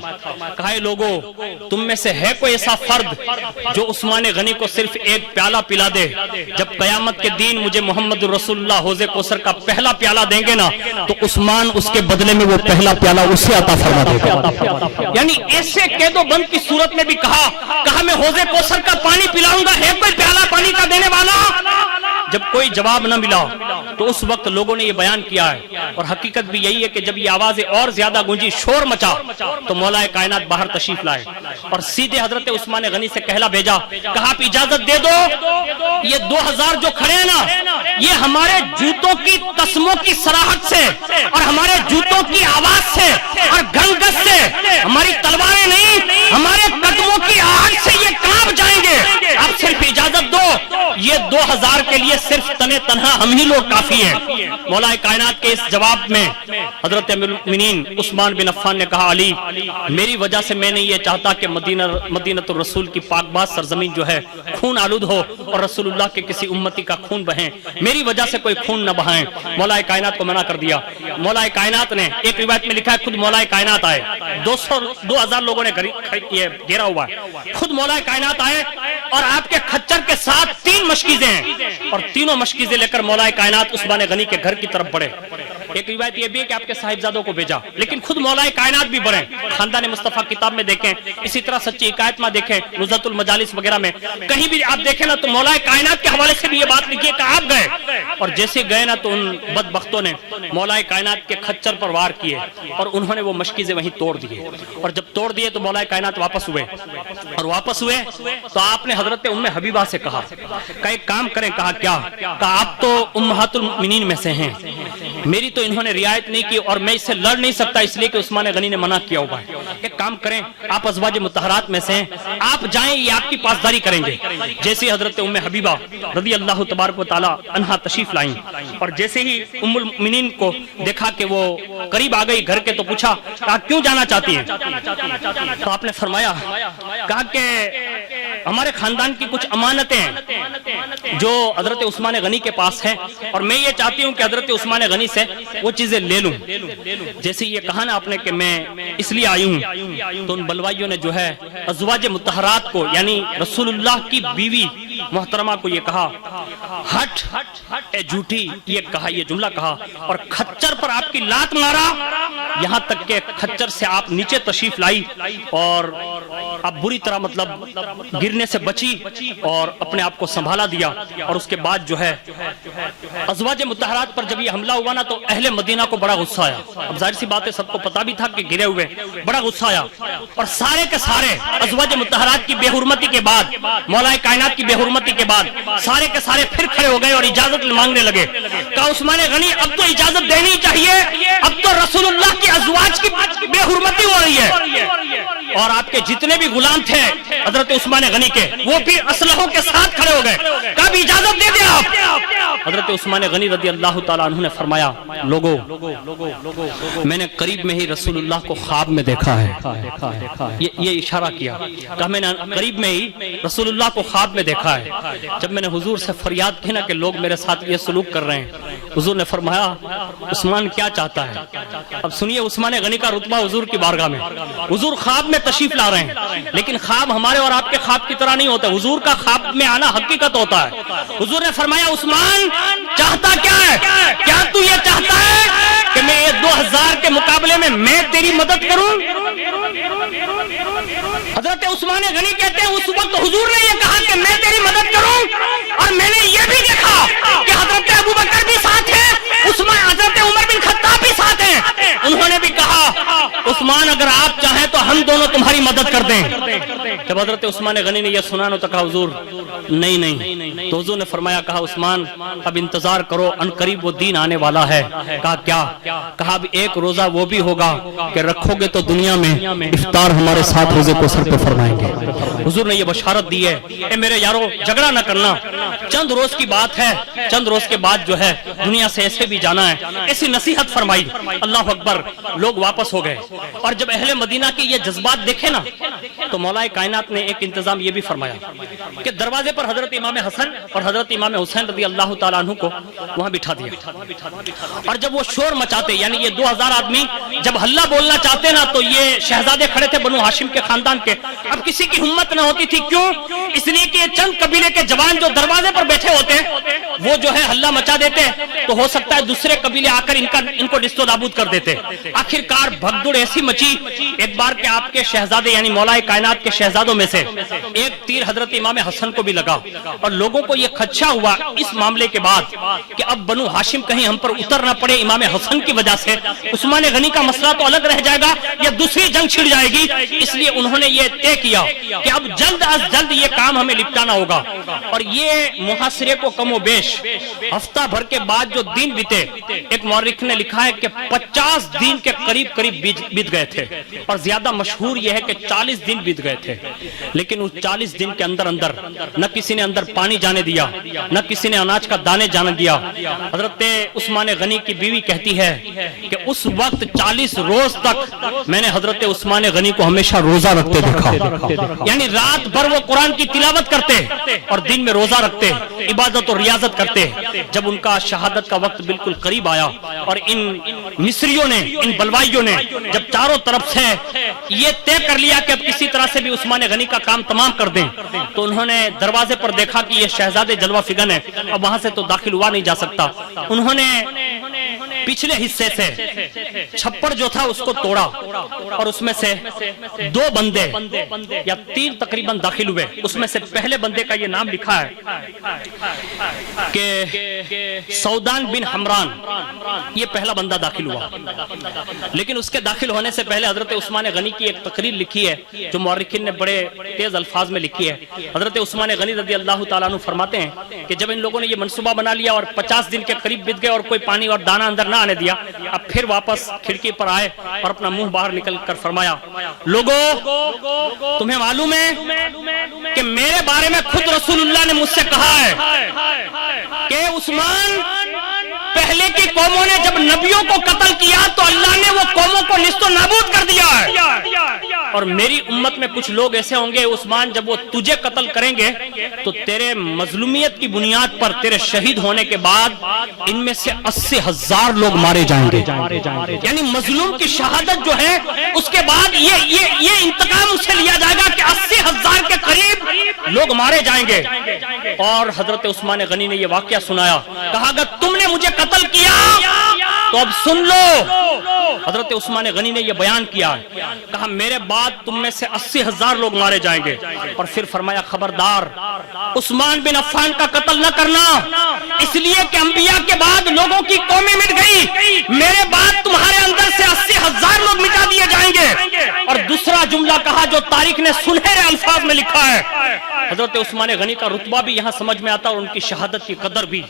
کہا اے لوگو، تم میں سے ہے کوئی ایسا فرد جو عثمان غنی کو صرف ایک پیالہ پلا دے، جب قیامت کے دن مجھے محمد رسول اللہ حوض کوثر کا پہلا پیالہ دیں گے نا تو عثمان اس کے بدلے میں وہ پہلا پیالہ اسے عطا فرما دے گا۔ یعنی ایسے قید و بند کی صورت میں بھی کہا میں حوض کوثر کا پانی پلاؤں گا، ہے کوئی پیالہ پانی کا دینے والا؟ جب کوئی جواب نہ ملا تو اس وقت لوگوں نے یہ بیان کیا ہے، اور حقیقت بھی یہی ہے کہ جب یہ آوازیں اور زیادہ گونجی، شور مچا، تو مولا کائنات باہر تشریف لائے اور سیدھے حضرت عثمان غنی سے کہلا بھیجا، کہا آپ اجازت دے دو، یہ 2000 جو کھڑے ہیں نا، یہ ہمارے جوتوں کی تسموں کی سراہٹ سے اور ہمارے جوتوں کی آواز سے اور گھنگس سے، ہماری تلواریں نہیں، ہمارے قدموں کی آہٹ سے یہ کانپ جائیں گے، آپ صرف اجازت دو، یہ 2000 کے لیے صرف تنے تنہا ہم ہی لوگ کافی ہیں۔ مولا کائنات کے اس جواب میں حضرت المؤمنین عثمان بن عفان نے کہا، علی، میری وجہ سے میں نہیں یہ چاہتا کہ مدینہ الرسول کی پاک باز سرزمین جو ہے خون آلود ہو اور رسول اللہ کے کسی امتی کا خون بہیں، میری وجہ سے کوئی خون نہ بہائیں۔ مولا کائنات کو منع کر دیا۔ مولا کائنات نے، ایک روایت میں لکھا ہے خود مولا کائنات آئے، 2000 لوگوں نے گھیرا ہوا ہے، خود مولا کائنات آئے اور آپ کے خچر کے ساتھ 3 مشکیزیں ہیں، اور تینوں مشکیزیں لے کر مولا کائنات عثمان غنی کے گھر کی طرف بڑھے۔ ایک روایت یہ بھی ہے کہ آپ کے صاحبزادوں کو بھیجا، لیکن خود مولا کائنات بھی بڑھے۔ خاندان مصطفیٰ کتاب میں دیکھیں، اسی طرح سچی حکایت میں دیکھیں، نزہۃ المجالس وغیرہ میں کہیں بھی آپ دیکھیں نا تو مولا کائنات کے حوالے سے بھی یہ بات لکھی ہے کہ آپ گئے، اور جیسے گئے نا تو ان بدبختوں نے مولا کائنات کے خچر پر وار کیے اور انہوں نے وہ مشکیزیں وہیں توڑ دیے، اور جب توڑ دیے تو مولا کائنات واپس ہوئے، اور واپس ہوئے تو آپ نے حضرت ام حبیبہ سے کہا کہ ایک کام کریں، کہا کیا؟ کہا آپ تو امہات المؤمنین میں سے ہیں، میری تو انہوں نے رعایت نہیں کی اور میں اس سے لڑ نہیں سکتا اس لیے کہ عثمان غنی نے منع کیا ہوا ہے. ایک کام کریں, آپ ازواج مطہرات میں سے ہیں, آپ جائیں, یہ آپ کی پاسداری کریں گے. جیسے حضرت ام حبیبہ رضی اللہ تبارک و تعالی عنہا تشریف لائیں اور جیسے ہی ام المؤمنین کو دیکھا کہ وہ قریب آ گئی گھر کے تو پوچھا کہا کیوں جانا چاہتی ہیں؟ تو آپ نے فرمایا کہا کہ ہمارے خاندان کی کچھ امانتیں ہیں جو حضرت عثمان غنی کے پاس ہیں اور میں یہ چاہتی ہوں کہ حضرت عثمان غنی سے وہ چیزیں لے لوں. جیسے یہ کہا نا آپ نے کہ میں اس لیے آئی ہوں, تو ان بلوائیوں نے جو ہے ازواج مطہرات کو یعنی رسول اللہ کی بیوی محترمہ کو یہ کہا ہٹ اے جھوٹی, یہ کہا, یہ جملہ کہا اور کھچر پر آپ کی لات مارا, یہاں تک کہ کھچر سے آپ نیچے تشریف لائی اور آپ بری طرح مطلب گرنے سے بچی اور اپنے آپ کو سنبھالا دیا. اور اس کے بعد جو ہے ازواج مطہرات پر جب یہ حملہ ہوا نا تو اہل مدینہ کو بڑا غصہ آیا. اب ظاہر سی بات ہے, سب کو پتا بھی تھا کہ گرے ہوئے, بڑا غصہ آیا اور سارے کے سارے ازواج مطہرات کی بے حرمتی کے بعد, مولا کائنات کی بے حرمتی کے بعد سارے کے سارے پھر کھڑے ہو گئے اور اجازت مانگنے لگے. کہا عثمان غنی اب تو اجازت دینی چاہیے, اب تو رسول اللہ کی ازواج کی بے حرمتی ہو رہی ہے اور آپ کے جتنے بھی غلام تھے حضرت عثمان غنی کے وہ بھی اسلحوں کے ساتھ کھڑے ہو گئے. کب اجازت دے دیں آپ؟ حضرت عثمان غنی رضی اللہ تعالیٰ عنہ نے فرمایا لوگوں میں نے قریب میں ہی رسول اللہ کو خواب میں دیکھا ہے. یہ اشارہ کیا, کہا میں نے قریب میں ہی رسول اللہ کو خواب میں دیکھا ہے. جب میں نے حضور سے فریاد کی نا کہ لوگ میرے ساتھ یہ سلوک کر رہے ہیں, حضور نے فرمایا عثمان کیا چاہتا ہے. اب سنیے عثمان غنی کا رتبہ حضور کی بارگاہ میں, حضور خواب میں تشریف لا رہے ہیں لیکن خواب ہمارے اور آپ کے خواب کی طرح نہیں ہوتا, حضور کا خواب میں آنا حقیقت ہوتا ہے. حضور نے فرمایا عثمان چاہتا کیا ہے, کیا تو یہ چاہتا ہے کہ میں یہ 2000 کے مقابلے میں تیری مدد کروں؟ حضرت عثمان غنی کہتے ہیں اس وقت حضور نے یہ کہا کہ میں تیری مدد کروں اور میں نے یہ بھی دیکھا کہ حضرت ابوبکر بھی ساتھ ہیں, حضرت عمر بن خطاب بھی ساتھ ہیں. انہوں نے بھی کہا عثمان اگر آپ چاہیں تو ہم دونوں تمہاری مدد کر دیں. جب حضرت عثمان غنی نے یہ سنا تو کہا حضور نہیں. تو حضور نے فرمایا کہا عثمان اب انتظار کرو, ان قریب وہ دین آنے والا ہے. کہا کیا؟ کہا اب ایک روزہ وہ بھی ہوگا کہ رکھو گے تو دنیا میں افطار ہمارے ساتھ روزے کو سر پہ فرمائیں گے. حضور نے یہ بشارت دی ہے. اے میرے یارو جھگڑا نہ کرنا, چند روز کی بات ہے, چند روز کے بعد جو ہے دنیا سے ایسے بھی جانا ہے. ایسی نصیحت فرمائی, اللہ اکبر, لوگ واپس ہو گئے. اور جب اہل مدینہ کے یہ جذبات دیکھے نا تو مولا کائنات نے ایک انتظام یہ بھی فرمایا کہ دروازے پر حضرت امام حسن اور حضرت امام حسین رضی اللہ تعالیٰ عنہ کو وہاں بٹھا دیا. اور جب وہ شور مچاتے یعنی یہ 2000 آدمی جب ہلہ بولنا چاہتے نا تو یہ شہزادے کھڑے تھے بنو ہاشم کے خاندان کے, اب کسی کی ہمت نہ ہوتی تھی. کیوں؟ اس لیے کہ یہ چند قبیلے کے جوان جو دروازے پر بیٹھے ہوتے وہ جو ہے ہلہ مچا دیتے تو ہو سکتا ہے دوسرے قبیلے آ کر ان کو ڈستو نابود کر دیتے. آخرکار بھگدڑ ایسی مچی ایک بار کہ آپ کے شہزادے یعنی مولا کائنات کے شہزادوں میں سے ایک تیر حضرت امام حسن کو بھی لگا اور لوگوں کو یہ خدشہ ہوا اس معاملے کے بعد کہ اب بنو ہاشم کہیں ہم پر اتر نہ پڑے امام حسن کی وجہ سے, عثمان غنی کا مسئلہ تو الگ رہ جائے گا یا دوسری جنگ چھڑ جائے گی. اس لیے انہوں نے یہ طے کیا کہ اب جلد از جلد یہ کام ہمیں نپٹانا ہوگا. اور یہ محاصرے کو کم و بیش ہفتہ بھر کے بعد جو دن بیتے, ایک مورخ نے لکھا ہے کہ 50 دن کے قریب بیت گئے تھے اور زیادہ مشہور یہ ہے کہ 40 دن بیت گئے تھے. لیکن اس 40 دن کے اندر نہ کسی نے اندر پانی جانے دیا, نہ کسی نے اناج کا دانے جانے دیا. حضرت عثمان غنی کی بیوی کہتی ہے کہ اس وقت 40 روز تک میں نے حضرت عثمان غنی کو ہمیشہ روزہ رکھتے دیکھا, یعنی رات بھر وہ قرآن کی تلاوت کرتے اور دن میں روزہ رکھتے, عبادت اور ریاضت کرتے. جب ان کا شہادت کا وقت بالکل قریب آیا اور ان مصریوں نے, ان بلوائیوں نے جب چاروں طرف سے یہ طے کر لیا کہ اب کسی طرح سے بھی عثمان غنی کا کام تمام کر دیں, تو انہوں نے دروازے پر دیکھا کہ یہ شہزادے جلوہ فگن ہے, اب وہاں سے تو داخل ہوا نہیں جا سکتا. انہوں نے پچھلے حصے سے چھپڑ جو تھا اس کو توڑا اور اس میں سے 2 بندے یا 3 تقریباً داخل ہوئے. اس میں سے پہلے بندے کا یہ نام لکھا ہے کہ سودان بن حمران, یہ پہلا بندہ داخل ہوا. لیکن اس کے داخل ہونے سے پہلے حضرت عثمان غنی کی ایک تقریر لکھی ہے جو مورخین نے بڑے تیز الفاظ میں لکھی ہے. حضرت عثمان غنی رضی اللہ تعالیٰ عنہ فرماتے ہیں کہ جب ان لوگوں نے یہ منصوبہ بنا لیا اور 50 دن کے قریب بیت گئے اور کوئی پانی اور دانہ اندر نہ آنے دیا. اب پھر واپس کھڑکی پر آئے اور اپنا منہ باہر نکل کر فرمایا لوگوں تمہیں معلوم ہے کہ میرے بارے میں خود رسول اللہ نے مجھ سے کہا ہے کہ عثمان پہلے کی قوموں نے جب نبیوں کو قتل کیا تو اللہ نے وہ قوموں کو نیست و نابود کر دیا ہے, اور میری امت میں کچھ لوگ ایسے ہوں گے عثمان جب وہ تجھے قتل کریں گے تو تیرے مظلومیت کی بنیاد پر تیرے شہید ہونے کے بعد ان میں سے 80,000 لوگ مارے جائیں گے. یعنی مظلوم کی شہادت جو ہے اس کے بعد یہ انتقام اس سے لیا جائے گا کہ 80,000 کے قریب لوگ مارے جائیں گے. اور حضرت عثمان غنی نے یہ واقعہ سنایا, کہا اگر تم نے مجھے قتل کیا تو اب سن لو. حضرت عثمان غنی نے یہ بیان کیا, کہا میرے بعد تم میں سے 80,000 لوگ مارے جائیں گے. اور پھر فرمایا خبردار عثمان بن عفان کا قتل نہ کرنا, اس لیے کہ انبیاء کے بعد لوگوں کی قومیں مٹ گئی, میرے بعد تمہارے اندر سے 80,000 لوگ مٹا دیے جائیں گے. اور دوسرا جملہ کہا جو تاریخ نے سنہرے الفاظ میں لکھا ہے. حضرت عثمان غنی کا رتبہ بھی یہاں سمجھ میں آتا اور ان کی شہادت کی قدر بھی.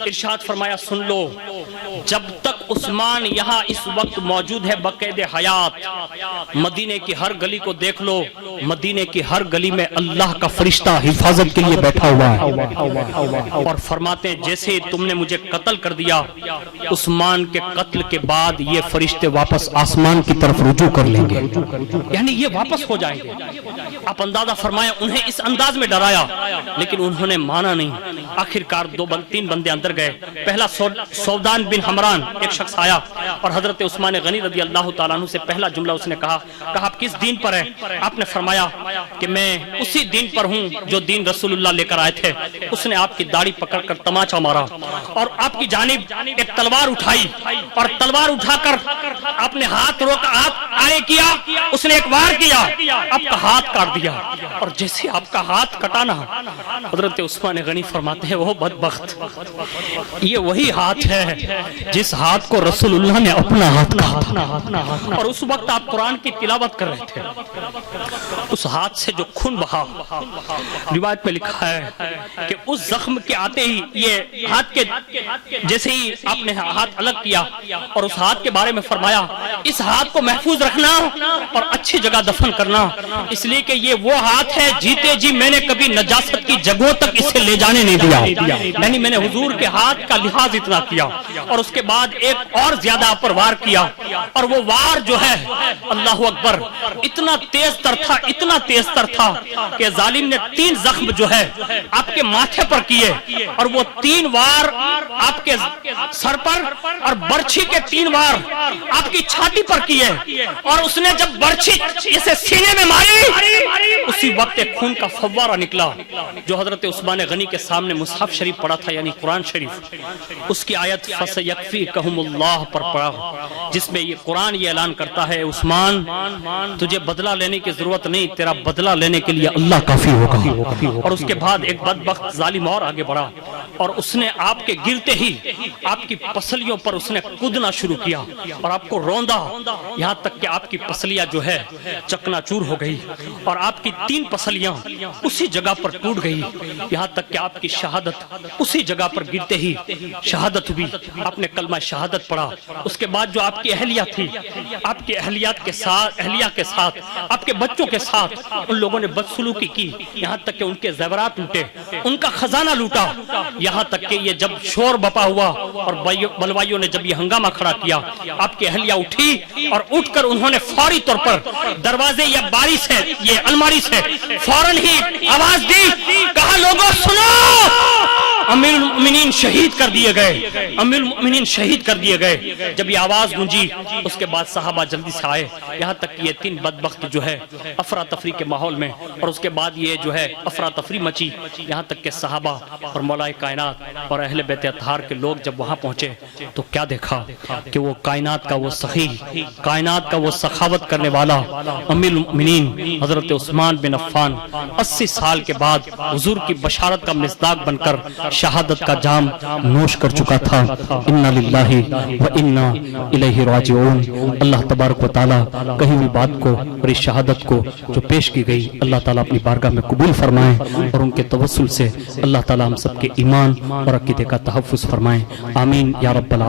ارشاد فرمایا سن لو, جب تک عثمان یہاں اس وقت موجود ہے بقید حیات, مدینے کی ہر گلی کو دیکھ لو, مدینے کی ہر گلی میں اللہ کا فرشتہ حفاظت کے لیے بیٹھا ہوا ہے. اور فرماتے ہیں جیسے تم نے مجھے قتل کر دیا, عثمان کے قتل کے بعد یہ فرشتے واپس آسمان کی طرف رجوع کر لیں گے, یعنی یہ واپس ہو جائیں گے. آپ اندازہ فرمائیں انہیں اس انداز میں ڈرایا لیکن انہوں نے مانا نہیں. آخرکار 3 بندے اندر گئے. پہلا سودان بن حمران ایک شخص آیا اور حضرت عثمان غنی رضی اللہ تعالیٰ عنہ سے پہلا جملہ اس نے کہا آپ کس دین پر ہیں؟ آپ نے فرمایا کہ میں اسی دین پر ہوں جو دین رسول اللہ لے کر آئے تھے. اس نے آپ کی داڑھی پکڑ کر تماچا مارا اور آپ کی جانب ایک تلوار اٹھائی اور تلوار اٹھا کر آپ نے ہاتھ آڑے کیا, اس نے ایک وار کیا, آپ کا ہاتھ کاٹ دیا. اور جیسے آپ کا ہاتھ کٹانا, حضرت عثمان غنی فرماتے ہیں وہ بدبخت, یہ وہی ہاتھ ہے جس ہاتھ کو رسول اللہ نے اپنا ہاتھ کہا. اور اس وقت آپ قرآن کی تلاوت کر رہے تھے, اس ہاتھ سے جو خون بہا, روایت میں لکھا ہے کہ اس زخم کے آتے ہی یہ ہاتھ کے جیسے ہی آپ نے ہاتھ الگ کیا اور اس ہاتھ کے بارے میں فرمایا اس ہاتھ کو محفوظ رکھنا اور اچھی جگہ دفن کرنا, اس لیے کہ یہ وہ ہاتھ ہے جیتے جی میں نے کبھی نجاست کی جگہوں تک اسے لے جانے نہیں دیا. یعنی میں نے حضور کے ہاتھ کا لحاظ اتنا کیا اور اس کے بعد ایک اور زیادہ پر وار کیا, اور وہ وار جو ہے اللہ اکبر اتنا تیز تر تھا, اتنا تیز تر تھا کہ ظالم نے 3 زخم جو ہے آپ کے ماتھے پر کیے اور وہ 3 وار آپ کے سر پر اور برچھی کے 3 وار آپ کی چھاتی پر کیے. اور اس نے جب برچھی اسے سینے میں ماری اسی وقت ایک خون کا فوارہ نکلا جو حضرت عثمان غنی کے سامنے مصحف شریف پڑھا تھا, یعنی قرآن شریف, اس کی آیت فَسَيَكْفِيكَهُمُ اللَّهُ پر پڑھا, جس میں یہ قرآن یہ اعلان کرتا ہے عثمان تجھے بدلہ لینے کی ضرورت نہیں, تیرا بدلہ لینے کے لیے اللہ کافی ہوگا. اور اس کے بعد ایک بدبخت ظالم اور آگے بڑھا اور اس نے آپ کے گرتے ہی آپ کی پسلیوں پر اس نے کودنا شروع کیا اور آپ کو روندا, یہاں تک کہ آپ کی پسلیاں جو ہے چکنا چور ہو گئی اور آپ کی 3 پسلیاں اسی جگہ پر ٹوٹ گئی, یہاں تک کہ آپ کی شہادت اسی جگہ پر گرتے ہی شہادت ہوئی. آپ نے کلمہ شہادت پڑھا. اس کے بعد جو آپ کی اہلیہ تھی, آپ کی اہلیہ کے ساتھ آپ کے بچوں کے ساتھ ان لوگوں نے بدسلوکی کی, یہاں تک کہ ان کے زیورات لوٹے, ان کا خزانہ لوٹا, یہاں تک کہ یہ جب شور بپا ہوا اور بلوائیوں نے جب یہ ہنگامہ کھڑا کیا آپ کی اہلیہ اٹھی اور اٹھ کر انہوں نے فوری طور پر دروازے یا باری سے یہ الماری سے فوراً ہی آواز دی, کہا لوگوں سنو امیر المؤمنین شہید کر دیے گئے, امیر المؤمنین شہید کر دیے گئے. جب یہ آواز گونجی اس کے بعد صحابہ جلدی سے آئے, یہاں تک کہ یہ 3 بدبخت جو ہے افراتفری کے ماحول میں, اور اس کے بعد یہ جو ہے افراتفری مچی, یہاں تک کہ صحابہ اور مولائے کائنات اور اہل بیت اطہار کے لوگ جب وہاں پہنچے تو کیا دیکھا کہ وہ کائنات کا وہ سخی, کائنات کا وہ سخاوت کرنے والا امیر المؤمنین حضرت عثمان بن عفان 80 سال کے بعد حضور کی بشارت کا مصداق بن کر شہادت کا جام نوش کر چکا تھا. انا للہ و انا الیہ راجعون. اللہ تبارک و تعالیٰ کہیں بھی بات کو اور اس شہادت کو جو پیش کی گئی اللہ تعالیٰ اپنی بارگاہ میں قبول فرمائیں اور ان کے توسل سے اللہ تعالیٰ ہم سب کے ایمان اور عقیدے کا تحفظ فرمائیں. آمین یا رب العالمین.